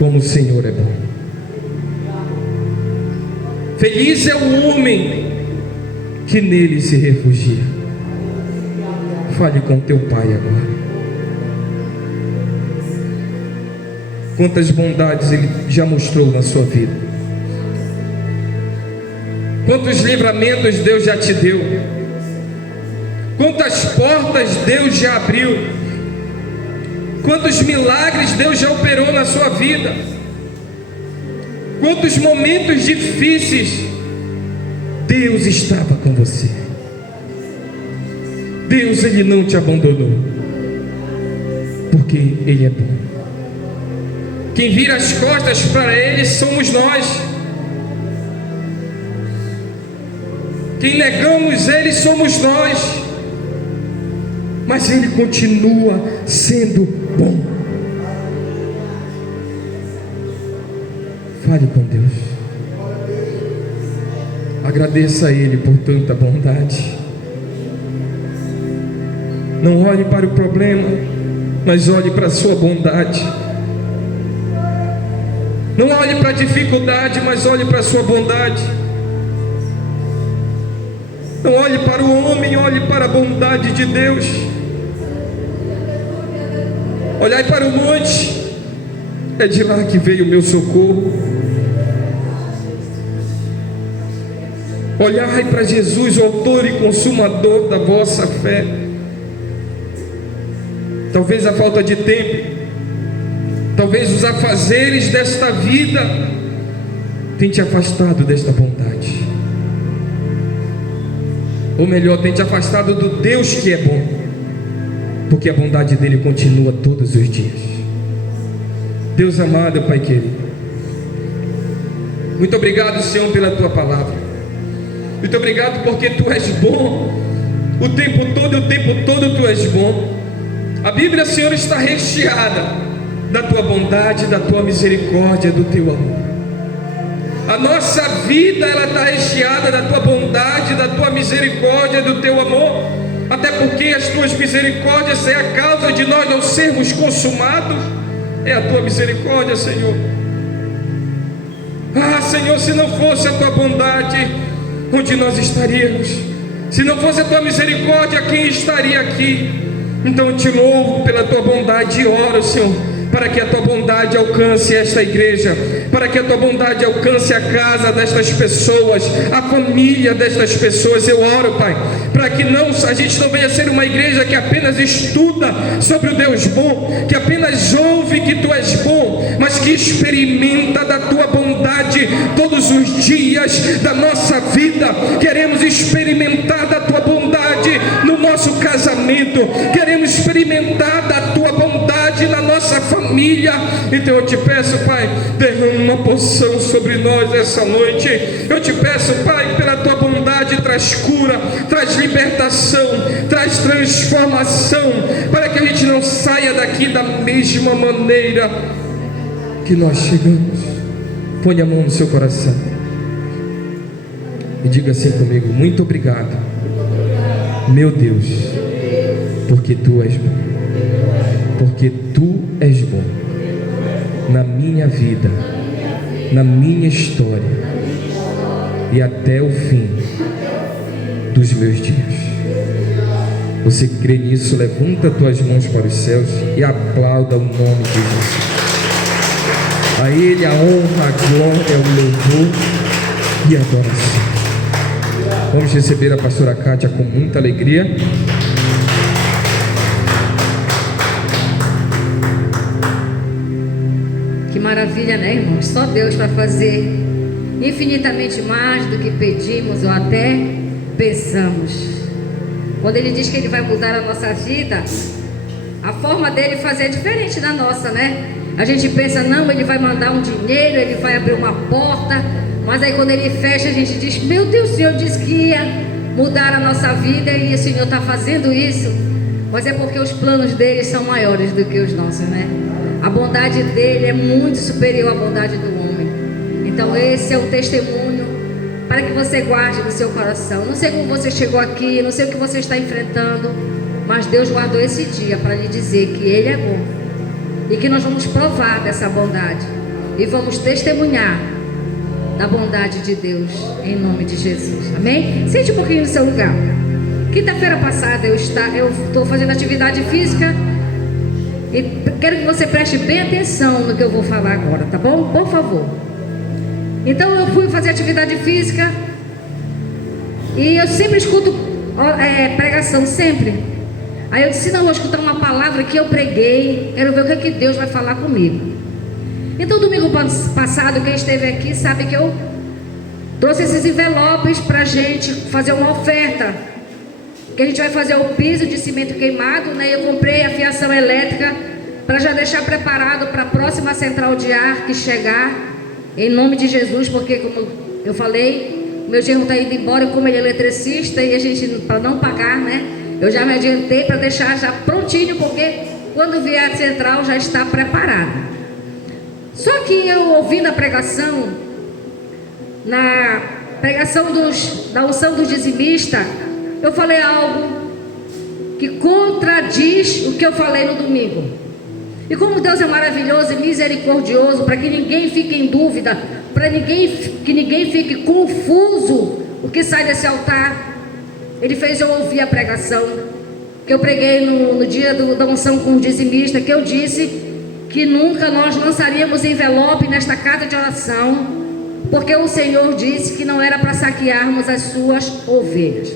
como o Senhor é bom. Feliz é o homem que nele se refugia. Fale com teu Pai agora. Quantas bondades Ele já mostrou na sua vida. Quantos livramentos Deus já te deu. Quantas portas Deus já abriu. Quantos milagres Deus já operou na sua vida. Quantos momentos difíceis Deus estava com você. Deus, Ele não te abandonou, porque Ele é bom. Quem vira as costas para Ele somos nós. Quem negamos Ele somos nós. Mas Ele continua sendo bom. Fale com Deus. Agradeça a Ele por tanta bondade. Não olhe para o problema, mas olhe para a sua bondade. Não olhe para a dificuldade, mas olhe para a sua bondade. Não olhe para o homem, olhe para a bondade de Deus. Olhai para o monte, é de lá que veio o meu socorro. Olhai para Jesus, o autor e consumador da vossa fé. Talvez a falta de tempo, talvez os afazeres desta vida tenham te afastado desta bondade. Ou melhor, tenham te afastado do Deus que é bom, porque a bondade dele continua todos os dias. Deus amado, Pai querido, muito obrigado, Senhor, pela tua palavra. Muito obrigado porque tu és bom o tempo todo tu és bom. A Bíblia, Senhor, está recheada da tua bondade, da tua misericórdia, do teu amor. A nossa vida, ela está recheada da tua bondade, da tua misericórdia, do teu amor. até porque as tuas misericórdias é a causa de nós não sermos consumados. É a tua misericórdia, Senhor. Ah, Senhor, se não fosse a tua bondade, onde nós estaríamos? Se não fosse a tua misericórdia, quem estaria aqui? Então eu te louvo pela tua bondade e oro, Senhor, para que a tua bondade alcance esta igreja, para que a tua bondade alcance a casa destas pessoas, a família destas pessoas. Eu oro, Pai, para que a gente não venha ser uma igreja que apenas estuda sobre o Deus bom, que apenas ouve que tu és bom, mas que experimenta da tua bondade todos os dias da nossa vida. Queremos experimentar da tua bondade no nosso casamento, queremos experimentar da tua bondade na nossa família. Então eu te peço, Pai, derrama uma porção sobre nós essa noite. Eu te peço, Pai, pela tua bondade, traz cura, traz libertação, traz transformação, para que a gente não saia daqui da mesma maneira que nós chegamos. Põe a mão no seu coração e diga assim comigo: muito obrigado, meu Deus, porque tu és bom, porque tu és bom na minha vida, na minha história e até o fim dos meus dias. Você crê nisso? Levanta tuas mãos para os céus e aplauda o nome de Jesus. A Ele a honra, a glória, o louvor e a adoração. Vamos receber a pastora Kátia com muita alegria. Que maravilha, né, irmãos? Só Deus para fazer infinitamente mais do que pedimos ou até pensamos. Quando Ele diz que Ele vai mudar a nossa vida, a forma dele fazer é diferente da nossa, né? A gente pensa, não, Ele vai mandar um dinheiro, Ele vai abrir uma porta, mas aí quando Ele fecha, a gente diz, meu Deus, o Senhor disse que ia mudar a nossa vida e o Senhor está fazendo isso. Mas é porque os planos dele são maiores do que os nossos, né? A bondade dele é muito superior à bondade do homem. Então esse é um testemunho para que você guarde no seu coração. Não sei como você chegou aqui, não sei o que você está enfrentando, mas Deus guardou esse dia para lhe dizer que Ele é bom e que nós vamos provar dessa bondade e vamos testemunhar da bondade de Deus em nome de Jesus. Amém? Sente um pouquinho no seu lugar. Quinta-feira passada eu estou fazendo atividade física e quero que você preste bem atenção no que eu vou falar agora, tá bom? Por favor. Então eu fui fazer atividade física e eu sempre escuto pregação, sempre. Aí eu disse, não, vou escutar uma palavra que eu preguei, quero ver o que é que Deus vai falar comigo. Então domingo passado, quem esteve aqui sabe que eu trouxe esses envelopes para a gente fazer uma oferta, que a gente vai fazer o piso de cimento queimado, né? Eu comprei a fiação elétrica para já deixar preparado para a próxima central de ar que chegar, em nome de Jesus, porque como eu falei, meu genro está indo embora, como ele é eletricista e a gente, para não pagar, né? Eu já me adiantei para deixar já prontinho, porque quando vier a central já está preparado. Só que eu ouvindo a pregação, na pregação da unção do dizimista, eu falei algo que contradiz o que eu falei no domingo. E como Deus é maravilhoso e misericordioso, para que ninguém fique em dúvida, para que ninguém fique confuso o que sai desse altar, Ele fez eu ouvir a pregação que eu preguei no dia da unção com o dizimista, que eu disse que nunca nós lançaríamos envelope nesta casa de oração, porque o Senhor disse que não era para saquearmos as suas ovelhas.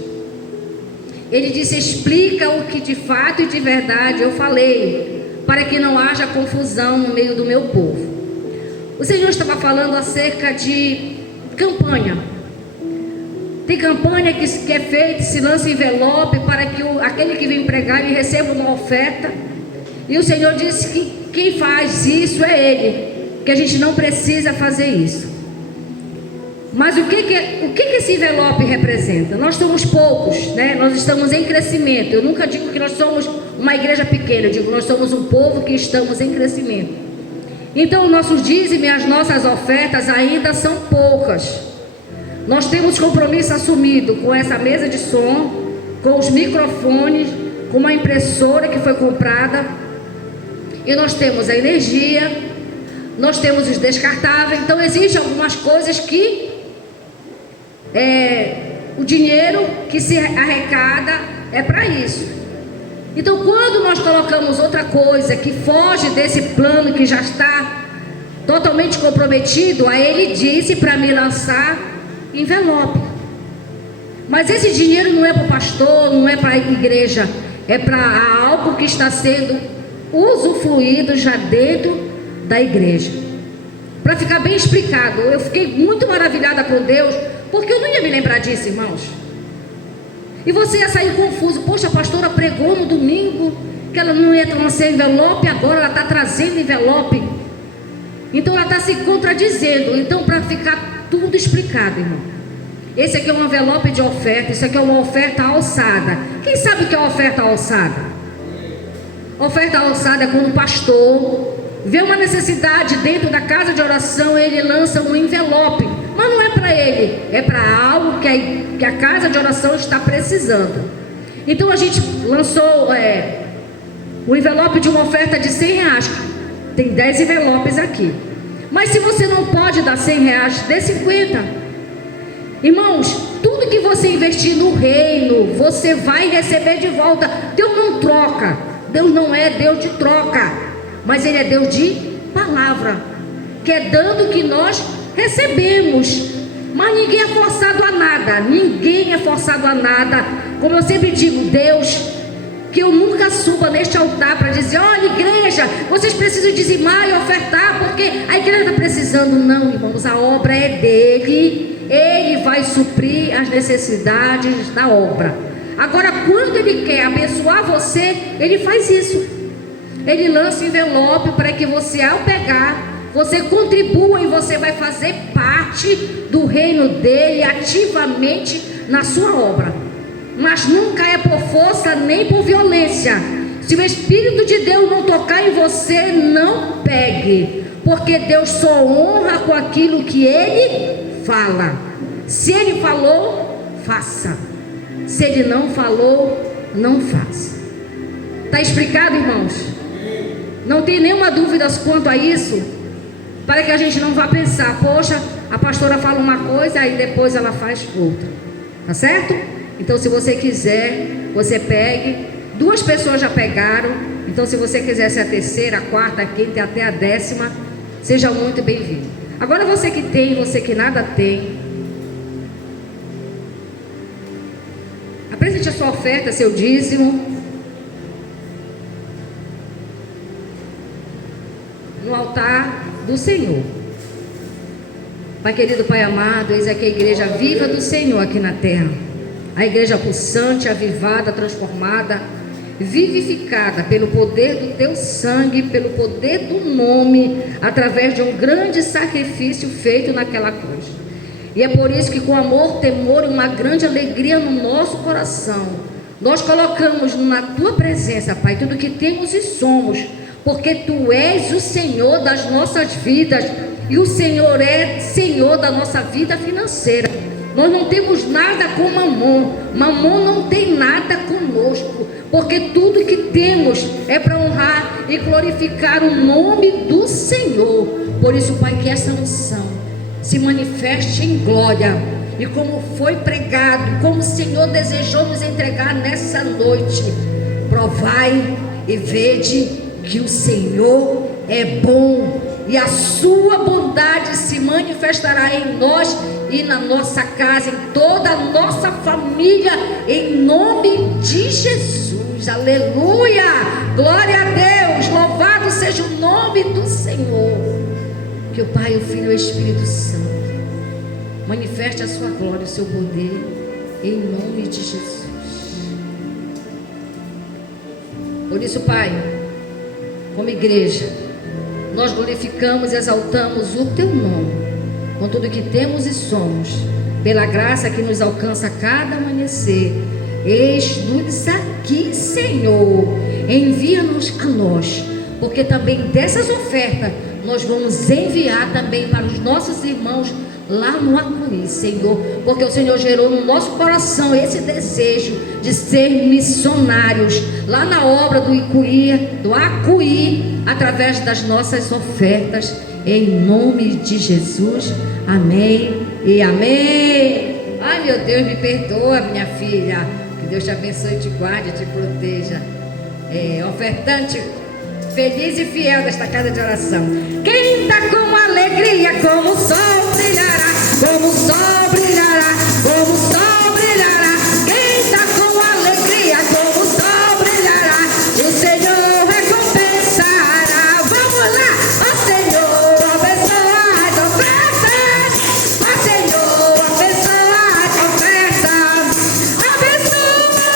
Ele disse, explica o que de fato e de verdade eu falei, para que não haja confusão no meio do meu povo. O Senhor estava falando acerca de campanha. Tem campanha que é feita, se lança envelope para que aquele que vem pregar ele receba uma oferta. E o Senhor disse que quem faz isso é Ele, que a gente não precisa fazer isso. Mas o que esse envelope representa? Nós somos poucos, né? Nós estamos em crescimento. Eu nunca digo que nós somos uma igreja pequena, eu digo que nós somos um povo que estamos em crescimento. Então, o nosso dízimo e as nossas ofertas ainda são poucas. Nós temos compromisso assumido com essa mesa de som, com os microfones, com uma impressora que foi comprada. E nós temos a energia, nós temos os descartáveis. Então existem algumas coisas que o dinheiro que se arrecada é para isso. Então quando nós colocamos outra coisa que foge desse plano que já está totalmente comprometido, aí ele disse para me lançar envelope. Mas esse dinheiro não é para o pastor, não é para a igreja, é para algo que está sendo usufruído já dentro da igreja. Para ficar bem explicado, eu fiquei muito maravilhada com Deus, porque eu não ia me lembrar disso, irmãos. E você ia sair confuso. Poxa, a pastora pregou no domingo que ela não ia trazer envelope, agora ela está trazendo envelope. Então ela está se contradizendo. Então, para ficar tudo explicado, irmão, esse aqui é um envelope de oferta. Isso aqui é uma oferta alçada. Quem sabe o que é oferta alçada? Oferta alçada é quando o pastor vê uma necessidade dentro da casa de oração, ele lança um envelope. Mas não é para ele, é para algo que a casa de oração está precisando. Então a gente lançou o envelope de uma oferta de R$100. Tem 10 envelopes aqui. Mas se você não pode dar R$100, dê 50. Irmãos, tudo que você investir no reino, você vai receber de volta. Deus não troca. Deus não é Deus de troca, mas Ele é Deus de palavra, que é dando que nós recebemos. Mas ninguém é forçado a nada. Ninguém é forçado a nada. Como eu sempre digo, Deus, que eu nunca suba neste altar para dizer: olha, igreja, vocês precisam dizimar e ofertar porque a igreja está precisando. Não, irmãos, a obra é dele. Ele vai suprir as necessidades da obra. Agora, quando Ele quer abençoar você, Ele faz isso. Ele lança envelope para que você, ao pegar, você contribua e você vai fazer parte do reino dele ativamente na sua obra. Mas nunca é por força nem por violência. Se o Espírito de Deus não tocar em você, não pegue, porque Deus só honra com aquilo que Ele fala. Se Ele falou, faça. Se Ele não falou, não faça. Está explicado, irmãos? Não tem nenhuma dúvida quanto a isso, para que a gente não vá pensar: poxa, a pastora fala uma coisa, aí depois ela faz outra. Tá certo? Então, se você quiser, você pegue. 2 pessoas já pegaram. Então, se você quiser ser a terceira, a quarta, a quinta e até a 10ª, seja muito bem-vindo. Agora, você que tem, você que nada tem, apresente a sua oferta, seu dízimo, no altar do Senhor. Pai querido, Pai amado, eis aqui a igreja viva do Senhor aqui na terra. A igreja pulsante, avivada, transformada, vivificada pelo poder do teu sangue, pelo poder do nome, através de um grande sacrifício feito naquela cruz. E é por isso que, com amor, temor e uma grande alegria no nosso coração, nós colocamos na tua presença, Pai, tudo que temos e somos, porque tu és o Senhor das nossas vidas, e o Senhor é Senhor da nossa vida financeira. Nós não temos nada com Mamon. Mamon não tem nada conosco, porque tudo que temos é para honrar e glorificar o nome do Senhor. Por isso, Pai, que essa unção se manifeste em glória, e como foi pregado, como o Senhor desejou nos entregar nessa noite: provai e vede que o Senhor é bom, e a sua bondade se manifestará em nós e na nossa casa, em toda a nossa família, em nome de Jesus. Aleluia, glória a Deus, louvado seja o nome do Senhor. Que o Pai, o Filho e o Espírito Santo manifeste a sua glória, o seu poder, em nome de Jesus. Por isso, Pai, como igreja, nós glorificamos e exaltamos o teu nome, com tudo que temos e somos, pela graça que nos alcança a cada amanhecer. Eis-nos aqui, Senhor, envia-nos a nós, porque também dessas ofertas nós vamos enviar também para os nossos irmãos lá no Acuí, Senhor, porque o Senhor gerou no nosso coração esse desejo de ser missionários lá na obra do Acuí, através das nossas ofertas, em nome de Jesus, amém e amém. Ai, meu Deus, me perdoa, minha filha, que Deus te abençoe, te guarde, te proteja. Ofertante feliz e fiel desta casa de oração. Quem está com alegria, como o sol brilhará, como o sol brilhará, como o sol brilhará. Quem está com alegria, como o sol brilhará, o Senhor recompensará. Vamos lá, ó Senhor, abençoa as ofertas, ó Senhor, abençoa as ofertas, abençoa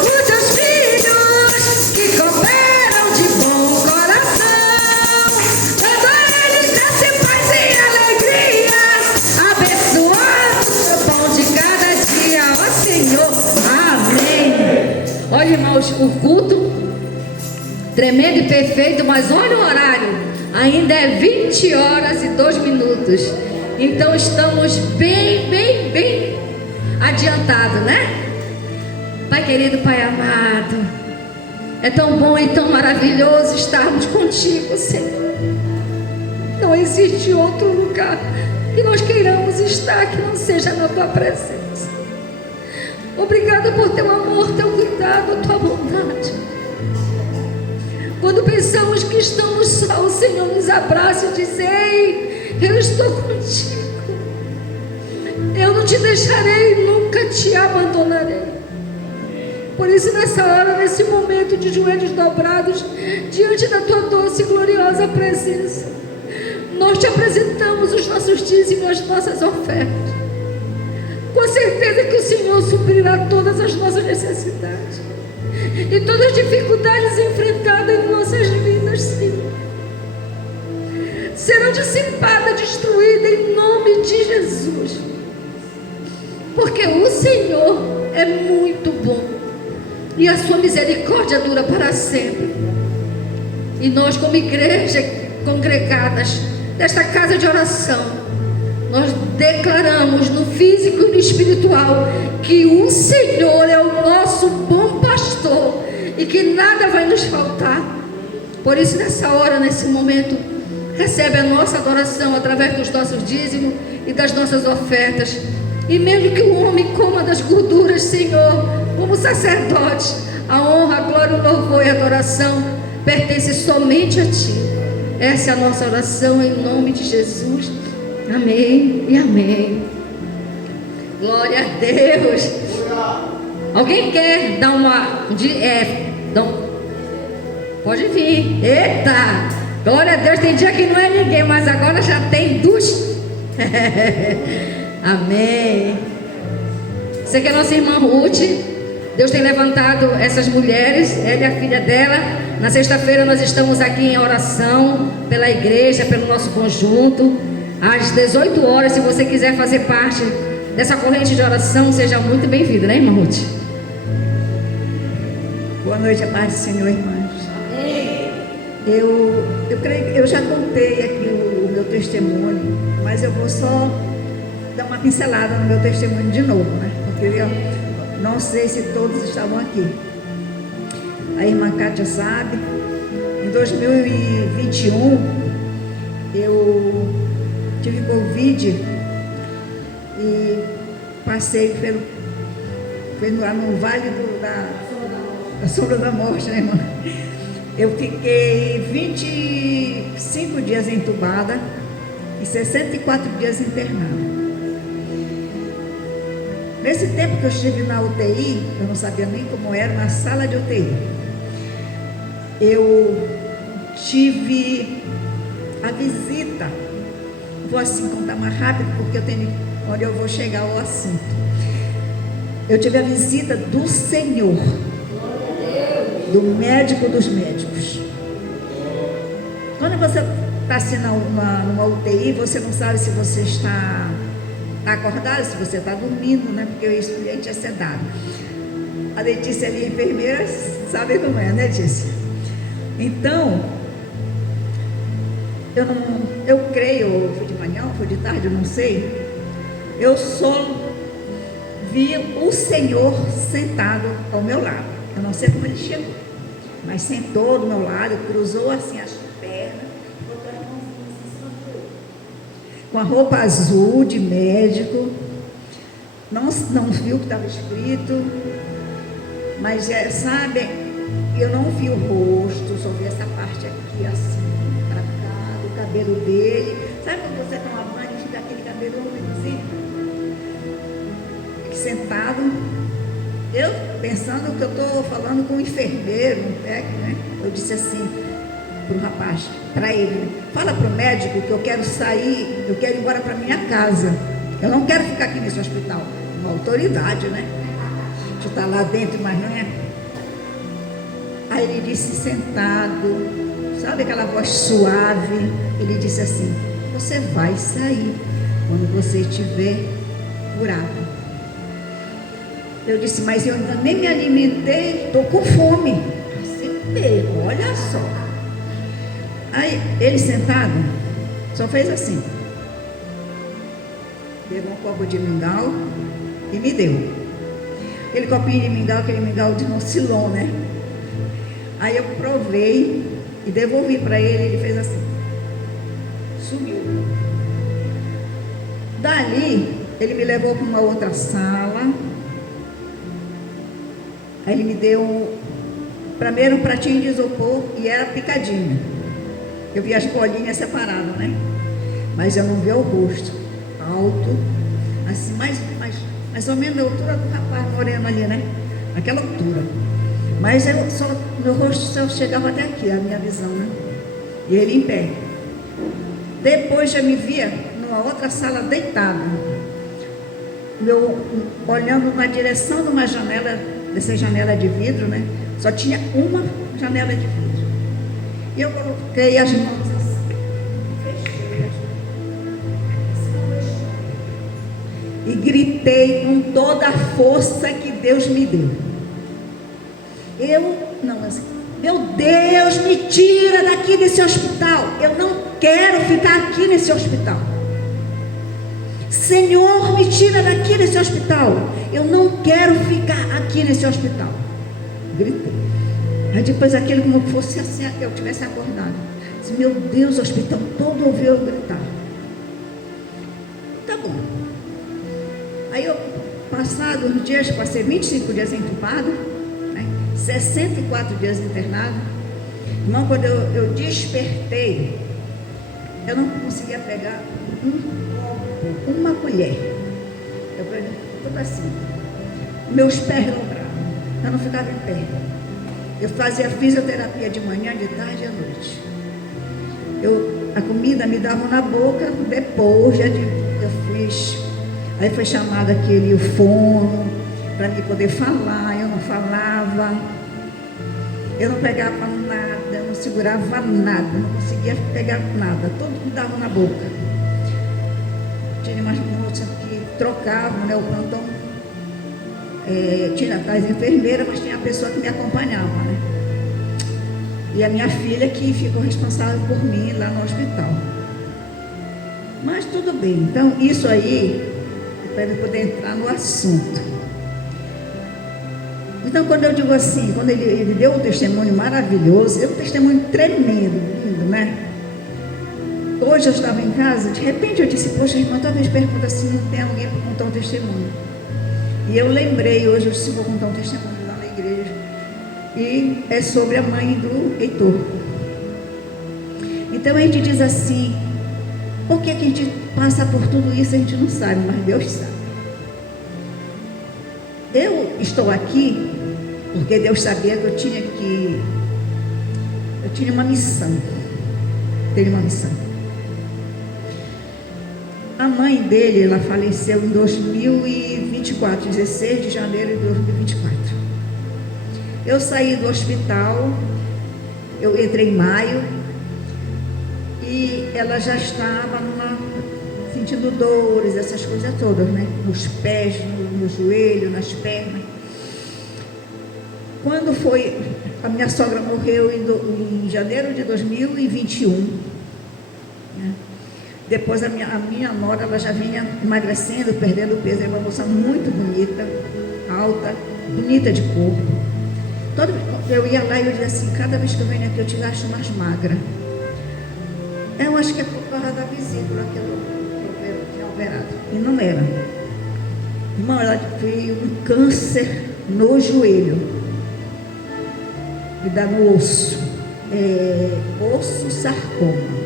os teus filhos que cooperam de bom coração, dando a eles graça e paz e alegria, abençoando o pão de cada dia, ó Senhor, amém. Olha, irmãos, o culto tremendo e perfeito, mas olha o horário, ainda é 20 horas e 2 minutos, então estamos bem adiantados, né? Pai querido, Pai amado, é tão bom e tão maravilhoso estarmos contigo, Senhor. Não existe outro lugar que nós queiramos estar que não seja na tua presença. Obrigada por teu amor, teu cuidado, tua bondade. Quando pensamos que estamos só, o Senhor nos abraça e diz: ei, eu estou contigo. Eu não te deixarei, nunca te abandonarei. Por isso, nessa hora, nesse momento de joelhos dobrados, diante da tua doce e gloriosa presença, nós te apresentamos os nossos dízimos e as nossas ofertas, com a certeza que o Senhor suprirá todas as nossas necessidades e todas as dificuldades enfrentadas em nossas vidas, Senhor, serão dissipadas, destruídas em nome de Jesus, porque o Senhor é muito bom e a sua misericórdia dura para sempre. E nós, como igreja congregadas desta casa de oração, nós declaramos no físico e no espiritual que o Senhor é o nosso bom pastor e que nada vai nos faltar. Por isso, nessa hora, nesse momento, recebe a nossa adoração através dos nossos dízimos e das nossas ofertas. E mesmo que o homem coma das gorduras, Senhor, como sacerdote, a honra, a glória, o louvor e a adoração pertence somente a Ti. Essa é a nossa oração em nome de Jesus. Amém e amém. Glória a Deus. Alguém quer dar pode vir. Eita, glória a Deus. Tem dia que não é ninguém, mas agora já tem dos. Amém. Você que é nossa irmã Ruth, Deus tem levantado essas mulheres, ela e a filha dela. Na sexta-feira nós estamos aqui em oração pela igreja, pelo nosso conjunto, às 18 horas. Se você quiser fazer parte dessa corrente de oração, seja muito bem-vindo, né, irmã Ruth? Boa noite, a paz do Senhor, irmãos. Eu creio que eu já contei aqui o meu testemunho, mas eu vou só dar uma pincelada no meu testemunho de novo, né? Porque eu não sei se todos estavam aqui. A irmã Kátia sabe. Em 2021 eu tive Covid e passei lá no vale da sombra da morte, né, irmã? Eu fiquei 25 dias entubada e 64 dias internada. Nesse tempo que eu estive na UTI, eu não sabia nem como era, na sala de UTI, eu tive a visita. Vou assim contar mais rápido, porque eu tenho onde eu vou chegar ao assunto. Eu tive a visita do Senhor, do médico dos médicos. Quando você está assim numa UTI, você não sabe se você está acordado, se você está dormindo, né? Porque o expediente é sedado. A Letícia ali, enfermeira, sabe como é, né, Letícia? Então, eu creio, filho de manhã, ou foi de tarde, eu não sei. Eu só vi o Senhor sentado ao meu lado. Eu não sei como ele chegou, mas sentou do meu lado, cruzou assim as pernas, botou as mãozinhas assim em cima do outro, com a roupa azul de médico. Não viu o que estava escrito, mas sabe, eu não vi o rosto, só vi essa parte aqui assim, pra cá, do cabelo dele. Sabe quando você toma banho e fica aquele cabelo assim, sentado? Eu pensando que eu estou falando com um enfermeiro, um técnico, né? Eu disse assim para o rapaz, para ele, né? Fala para o médico que eu quero sair, eu quero ir embora para minha casa. Eu não quero ficar aqui nesse hospital. Uma autoridade, né? Tu está lá dentro, mas não é. Aí ele disse sentado, sabe aquela voz suave? Ele disse assim: você vai sair quando você estiver curado. Eu disse, mas eu ainda nem me alimentei, estou com fome. Assim mesmo, olha só. Aí ele sentado, só fez assim. Pegou um copo de mingau e me deu. Aquele copinho de mingau, aquele mingau de nocilon, né? Aí eu provei e devolvi para ele, ele fez assim. Sumiu. Dali, ele me levou para uma outra sala. Aí ele me deu primeiro um pratinho de isopor e era picadinho. Eu vi as bolinhas separadas, né? Mas eu não vi o rosto. Alto, assim, mais ou menos a altura do rapaz moreno ali, né? Aquela altura. Mas meu rosto só chegava até aqui, a minha visão, né? E ele em pé. Depois já me via numa outra sala deitado. Olhando na direção de uma janela, dessa janela de vidro, né? Só tinha uma janela de vidro. E eu coloquei as mãos assim, fechei as mãos, e gritei com toda a força que Deus me deu. Meu Deus, me tira daqui desse hospital. Eu não quero ficar aqui nesse hospital. Senhor, me tira daqui desse hospital. Eu não quero ficar aqui nesse hospital. Gritei. Aí depois aquele como fosse assim, eu tivesse acordado. Disse, meu Deus, o hospital todo ouviu eu gritar. Tá bom. Aí eu, passados uns dias, passei 25 dias entubado, né? 64 dias internado. Irmão, quando eu despertei, eu não conseguia pegar uma colher. Eu falei, tudo assim. Meus pés dobravam. Eu não ficava em pé. Eu fazia fisioterapia de manhã, de tarde e à noite. A comida me dava na boca, depois eu fiz. Aí foi chamado aquele fono para me poder falar. Eu não falava. Eu não pegava nada, eu não segurava nada, não conseguia pegar nada. Tudo me dava na boca. Tinha umas moças que trocavam, né, o plantão. Tinha as enfermeiras, mas tinha a pessoa que me acompanhava, né? E a minha filha que ficou responsável por mim lá no hospital. Mas tudo bem. Então isso aí, para eu poder entrar no assunto. Então quando eu digo assim, quando ele deu um testemunho maravilhoso, um testemunho tremendo, lindo, né? Hoje eu estava em casa, de repente eu disse, poxa, irmã, talvez pergunta se não tem alguém para contar um testemunho. E eu lembrei, hoje eu disse, vou contar um testemunho lá na igreja. E é sobre a mãe do Heitor. Então a gente diz assim, por que a gente passa por tudo isso, a gente não sabe, mas Deus sabe. Eu estou aqui porque Deus sabia que eu tinha uma missão. Tenho uma missão. A mãe dele, ela faleceu em 2024, 16 de janeiro de 2024. Eu saí do hospital, eu entrei em maio, e ela já estava sentindo dores, essas coisas todas, né? Nos pés, no joelho, nas pernas. Quando foi, a minha sogra morreu em janeiro de 2021, né? Depois a minha nora, ela já vinha emagrecendo, perdendo peso. É uma moça muito bonita, alta, bonita de corpo. Eu ia lá e eu dizia assim, cada vez que eu venho aqui eu te acho mais magra. Eu acho que é por causa da vesícula que eu tinha operado. E não era. Irmão, ela veio um câncer no joelho. E dá no osso. Osso sarcoma.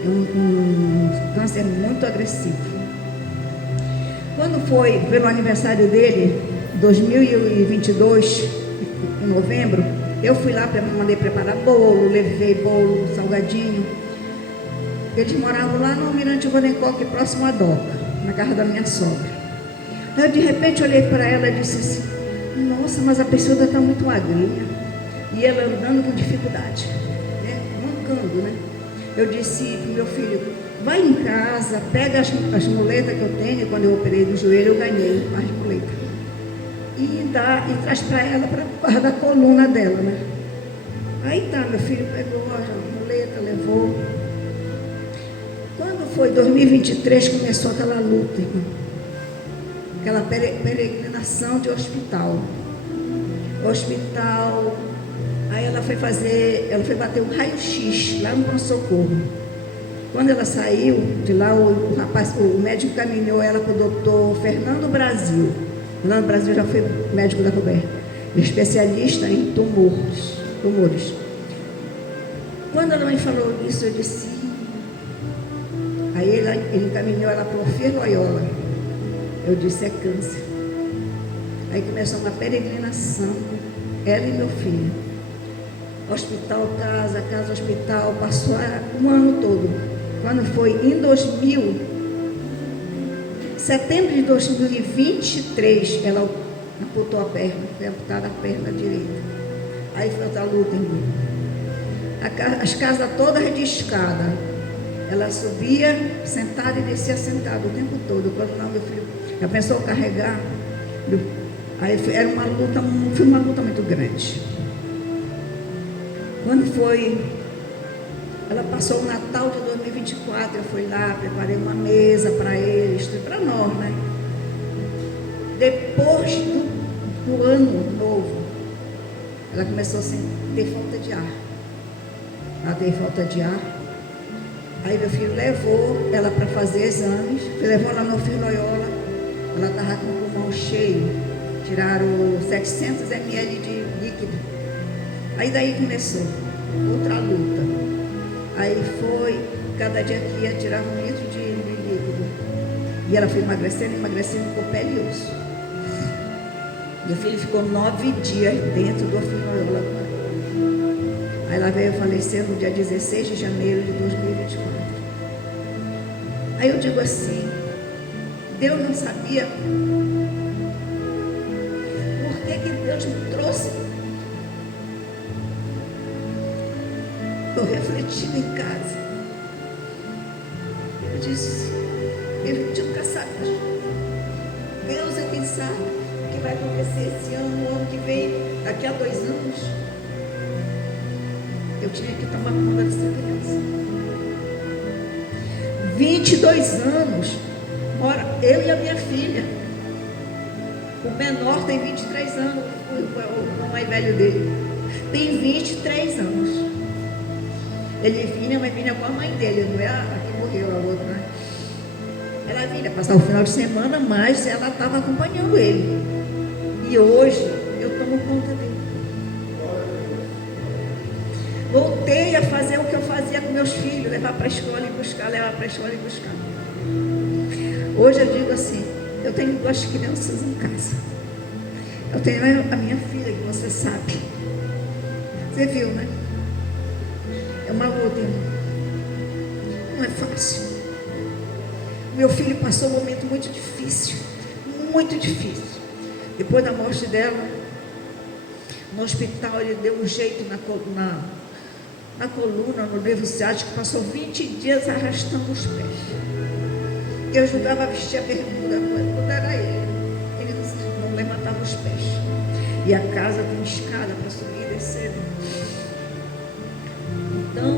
É um câncer muito agressivo. Quando foi pelo aniversário dele, 2022, em novembro, eu fui lá, mandei preparar bolo, levei bolo, salgadinho. Eles moravam lá no Almirante Vodencock, próximo à Doca, na casa da minha sogra. Eu de repente olhei para ela e disse assim, nossa, mas a pessoa está muito magrinha. E ela andando com dificuldade, né? Mancando, né? Eu disse para o meu filho, vai em casa, pega as muletas que eu tenho. Quando eu operei do joelho, eu ganhei as muletas. E traz para ela, para causa da coluna dela, né? Aí tá, meu filho pegou a muleta, levou. Quando foi 2023, começou aquela luta, irmão. Aquela peregrinação de hospital. Aí ela foi bater um raio-x lá no pronto-socorro. Quando ela saiu de lá, o médico caminhou ela para o doutor Fernando Brasil. Fernando Brasil já foi médico da Roberta, especialista em tumores. Quando ela me falou isso, eu disse, aí ele encaminhou ela para o Ofir Loyola. Eu disse, é câncer. Aí começou uma peregrinação, ela e meu filho. Hospital, casa, hospital, passou um ano todo. Quando foi em setembro de 2023, ela amputou a perna, foi amputada a perna direita. Aí foi outra luta, irmão. As casas todas de escada. Ela subia sentada e descia sentada o tempo todo. Quando não, meu filho, já pensou carregar? Aí foi uma luta muito grande. Quando foi, ela passou o Natal de 2024, eu fui lá, preparei uma mesa para eles, para nós, né? Depois do ano novo, ela começou a ter falta de ar. Ela teve falta de ar. Aí meu filho levou ela para fazer exames, levou ela no Ofir Loyola, ela estava com o pulmão cheio, tiraram 700 ml de líquido. Aí daí começou outra luta. Aí foi, cada dia que ia tirar 1 litro de líquido. E ela foi emagrecendo, com pele e osso. Meu filho ficou 9 dias dentro do Ofir Loyola. Aí ela veio falecer no dia 16 de janeiro de 2024. Aí eu digo assim, Deus não sabia por que Deus me trouxe. Eu refletindo em casa. Eu disse, ele nunca sabe. Deus é quem sabe o que vai acontecer esse ano, o ano que vem, daqui a 2 anos. Eu tinha que tomar conta dessa criança. 22 anos, mora eu e a minha filha. O menor tem 23 anos, o mais velho dele tem 23 anos. Ele vinha, mas vinha com a mãe dele, não é a que morreu, a outra, né? Ela vinha passar o final de semana, mas ela estava acompanhando ele. E hoje eu tomo conta dele. Voltei a fazer o que eu fazia com meus filhos, levar para a escola e buscar, levar para a escola e buscar. Hoje eu digo assim, eu tenho 2 crianças em casa. Eu tenho a minha filha, que você sabe. Você viu, né? É uma luta, irmão. Não é fácil. Meu filho passou um momento muito difícil. Muito difícil. Depois da morte dela, no hospital, ele deu um jeito na coluna, no nervo ciático, passou 20 dias arrastando os pés. Eu ajudava a vestir a bermuda, quando era ele não levantava os pés. E a casa tem escada para subir e descer. Então,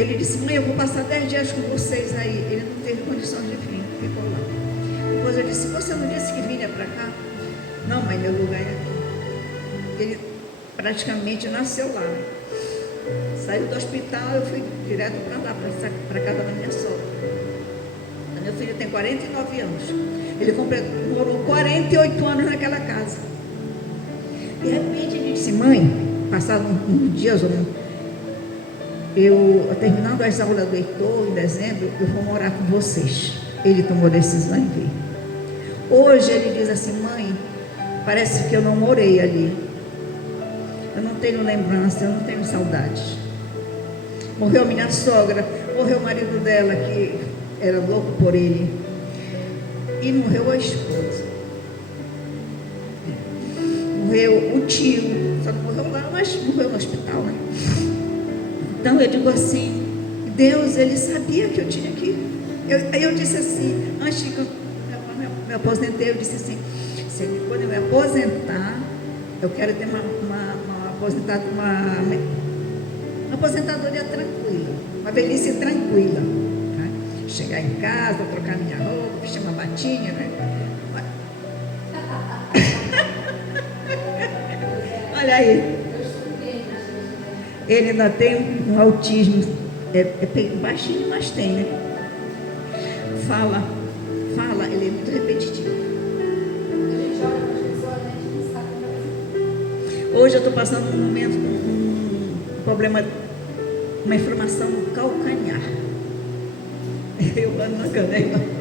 ele disse, mãe, eu vou passar 10 dias com vocês aí. Ele não teve condições de vir, ficou lá. Depois eu disse, você não disse que vinha para cá? Não, mãe, meu lugar é aqui. Ele praticamente nasceu lá. Saiu do hospital, eu fui direto para lá, para casa da minha sogra. Meu filho tem 49 anos. Ele morou 48 anos naquela casa. De repente ele disse, mãe, passado uns dias, eu terminando as aulas do Heitor, em dezembro, eu vou morar com vocês. Ele tomou decisão em vir. Hoje ele diz assim, mãe, parece que eu não morei ali. Eu não tenho lembrança, eu não tenho saudades. Morreu minha sogra, morreu o marido dela, que era louco por ele. E morreu a esposa. Morreu o tio, só não morreu lá, mas morreu no hospital, né? Então eu digo assim, Deus, ele sabia que eu tinha que ir. Aí eu disse assim, antes que eu me aposentei, eu disse assim, quando eu me aposentar, eu quero ter uma aposentadoria tranquila, uma velhice tranquila. Né? Chegar em casa, trocar minha roupa, vestir uma batinha, né? Olha aí. Ele ainda tem um autismo, baixinho, mas tem, né? Fala, ele é muito repetitivo. Hoje eu estou passando um momento com um problema, uma inflamação no calcanhar. Eu ando na canela.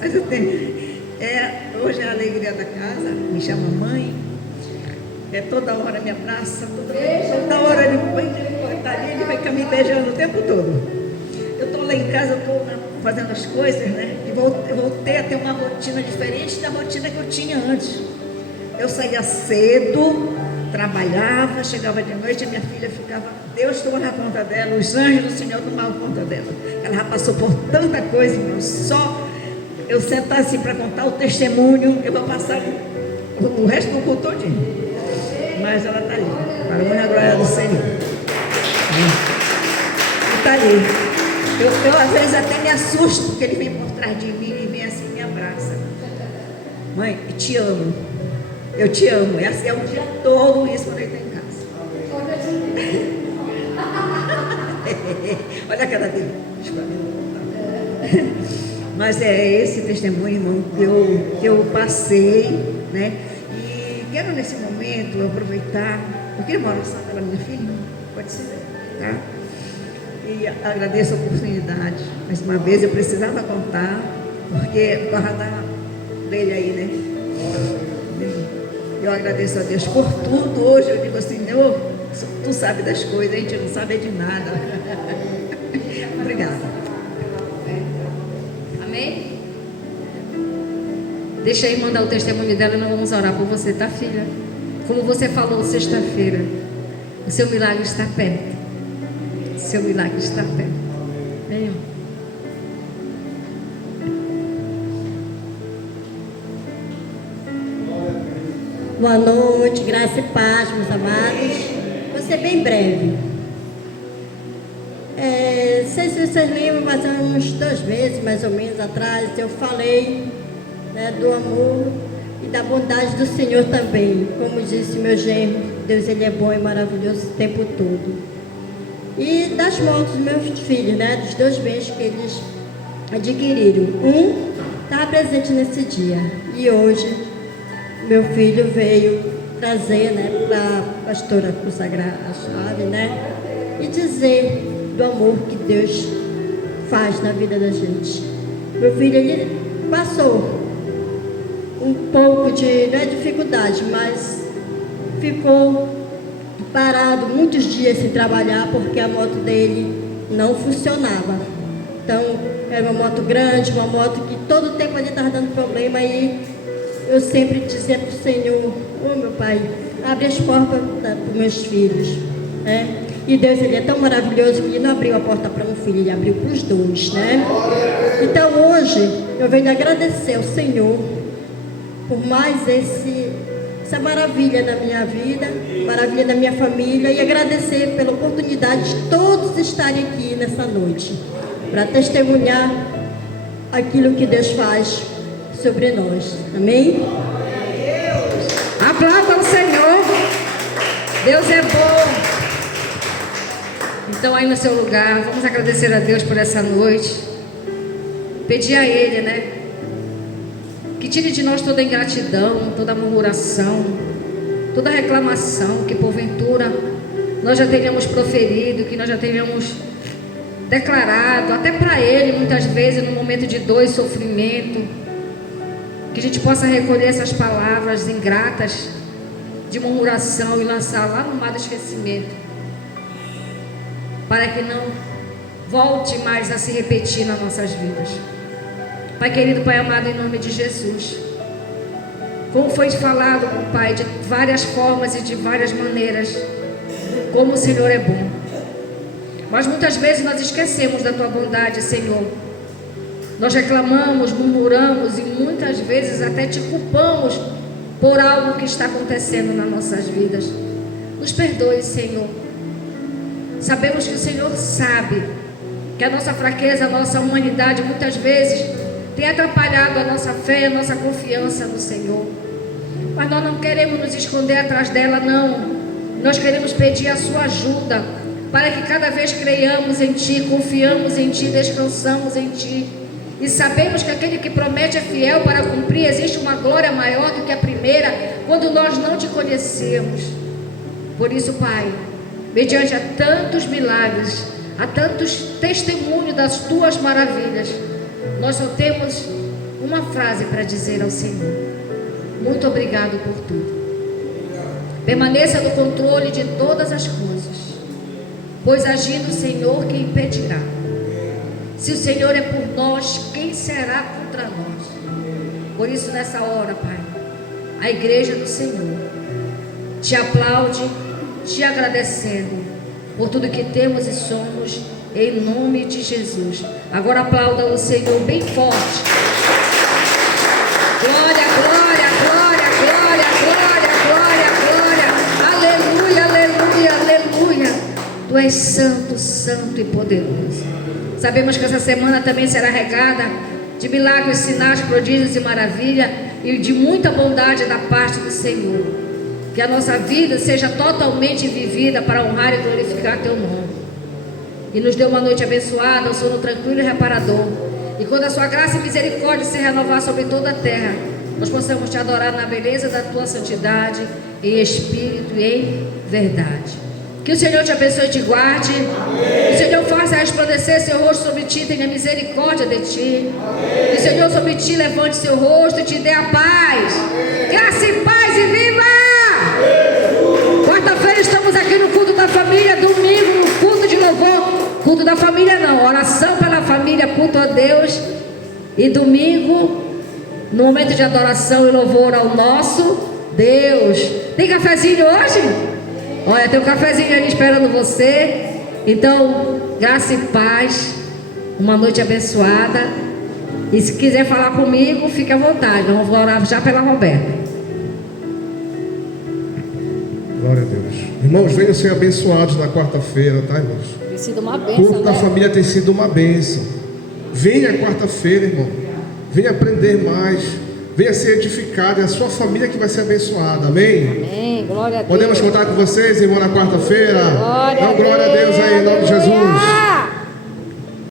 Mas eu tenho, hoje é a alegria da casa, me chama mãe, toda hora me abraça, toda hora ele vai ficar me beijando o tempo todo. Eu estou lá em casa, eu estou fazendo as coisas, né? E voltei a ter uma rotina diferente da rotina que eu tinha antes. Eu saía cedo, trabalhava, chegava de noite, a minha filha ficava, Deus tomava conta dela, os anjos do Senhor tomavam conta dela. Ela já passou por tanta coisa, irmão, só eu sentar assim para contar o testemunho, eu vou passar o resto do culto todinho. Mas ela está ali, para a glória do Senhor. Está ali. Eu às vezes até me assusto, porque ele vem por trás de mim e vem assim, me abraça. Mãe, eu te amo. Eu te amo. É assim, é o dia todo isso quando ele está em casa. Olha a cara dele. Mas é esse testemunho, irmão, que eu passei, né? E quero nesse momento aproveitar. Eu queria uma oração pela minha filha, pode ser, tá? E agradeço a oportunidade. Mais uma vez eu precisava contar, porque por causa dele aí, né? Eu agradeço a Deus por tudo. Hoje eu digo assim, tu sabe das coisas, a gente não sabe de nada. Obrigada. Amém? Deixa aí mandar o testemunho dela e nós vamos orar por você, tá, filha? Como você falou sexta-feira, o seu milagre está perto. O seu milagre está perto. Venha. Boa noite, graça e paz, meus amados. Vou ser bem breve. Não sei se vocês lembram, mas há uns 2 meses, mais ou menos, atrás, eu falei, né, do amor e da bondade do Senhor também. Como disse meu genro, Deus, Ele é bom e maravilhoso o tempo todo. E das mortes dos meus filhos, né, dos 2 bens que eles adquiriram. Um estava presente nesse dia. E hoje, meu filho veio trazer, né, para a pastora consagrar a chave, né, e dizer do amor que Deus faz na vida da gente. Meu filho, ele passou um pouco de, não é dificuldade, mas ficou parado muitos dias sem trabalhar porque a moto dele não funcionava. Então, era uma moto grande, uma moto que todo tempo ali estava dando problema. E eu sempre dizia para o Senhor: ô meu Pai, abre as portas para os meus filhos, né? E Deus, Ele é tão maravilhoso que Ele não abriu a porta para um filho, Ele abriu para os dois, né? Então hoje eu venho agradecer ao Senhor por mais essa maravilha na minha vida, maravilha da minha família, e agradecer pela oportunidade de todos estarem aqui nessa noite para testemunhar aquilo que Deus faz sobre nós. Amém? Aplauda o Senhor. Deus é bom. Então, aí no seu lugar, vamos agradecer a Deus por essa noite. Pedir a Ele, né, que tire de nós toda ingratidão, toda murmuração, toda reclamação que porventura nós já teríamos proferido, que nós já teríamos declarado, até para Ele, muitas vezes, no momento de dor e sofrimento. Que a gente possa recolher essas palavras ingratas de murmuração e lançar lá no mar do esquecimento, para que não volte mais a se repetir nas nossas vidas. Pai querido, Pai amado, em nome de Jesus, como foi falado, Pai, de várias formas e de várias maneiras, como o Senhor é bom. Mas muitas vezes nós esquecemos da Tua bondade, Senhor. Nós reclamamos, murmuramos e muitas vezes até Te culpamos por algo que está acontecendo nas nossas vidas. Nos perdoe, Senhor. Sabemos que o Senhor sabe que a nossa fraqueza, a nossa humanidade muitas vezes tem atrapalhado a nossa fé, a nossa confiança no Senhor. Mas nós não queremos nos esconder atrás dela, não. Nós queremos pedir a sua ajuda para que cada vez creiamos em Ti, confiamos em Ti, descansamos em Ti. E sabemos que aquele que promete é fiel para cumprir. Existe uma glória maior do que a primeira quando nós não Te conhecemos. Por isso, Pai, mediante a tantos milagres, a tantos testemunhos das Tuas maravilhas, nós só temos uma frase para dizer ao Senhor: muito obrigado por tudo. Permaneça no controle de todas as coisas, pois agindo o Senhor, quem impedirá? Se o Senhor é por nós, quem será contra nós? Por isso, nessa hora, Pai, a igreja do Senhor Te aplaude, Te agradecendo por tudo que temos e somos, em nome de Jesus. Agora aplauda o Senhor bem forte. Glória, glória, glória, glória, glória, glória, glória. Aleluia, aleluia, aleluia. Tu és santo, santo e poderoso. Sabemos que essa semana também será regada de milagres, sinais, prodígios e maravilha, e de muita bondade da parte do Senhor. Que a nossa vida seja totalmente vivida para honrar e glorificar Teu nome. E nos dê uma noite abençoada, um sono tranquilo e reparador. E quando a Sua graça e misericórdia se renovar sobre toda a terra, nós possamos Te adorar na beleza da Tua santidade, em espírito e em verdade. Que o Senhor te abençoe e te guarde. Que o Senhor faça resplandecer seu rosto sobre ti, tenha misericórdia de ti. Que o Senhor sobre ti levante seu rosto e te dê a paz. Graça e paz e viva! Quarta-feira estamos aqui no culto da família, domingo no culto de louvor. Culto da família não, oração pela família, culto a Deus. E domingo, no momento de adoração e louvor ao nosso Deus. Tem cafezinho hoje? Olha, tem um cafezinho ali esperando você. Então, graça e paz, uma noite abençoada. E se quiser falar comigo, fique à vontade. Vamos orar já pela Roberta. Glória a Deus. Irmãos, venham ser abençoados na quarta-feira, tá, irmãos? Tem sido uma O bênção, culto da família tem sido uma bênção. Venha quarta-feira, irmão. Venha aprender mais. Venha ser edificado. É a sua família que vai ser abençoada. Amém? Amém. Glória a Deus. Podemos contar com vocês, irmão, na quarta-feira? Glória Então, glória a Deus aí, em nome de Jesus.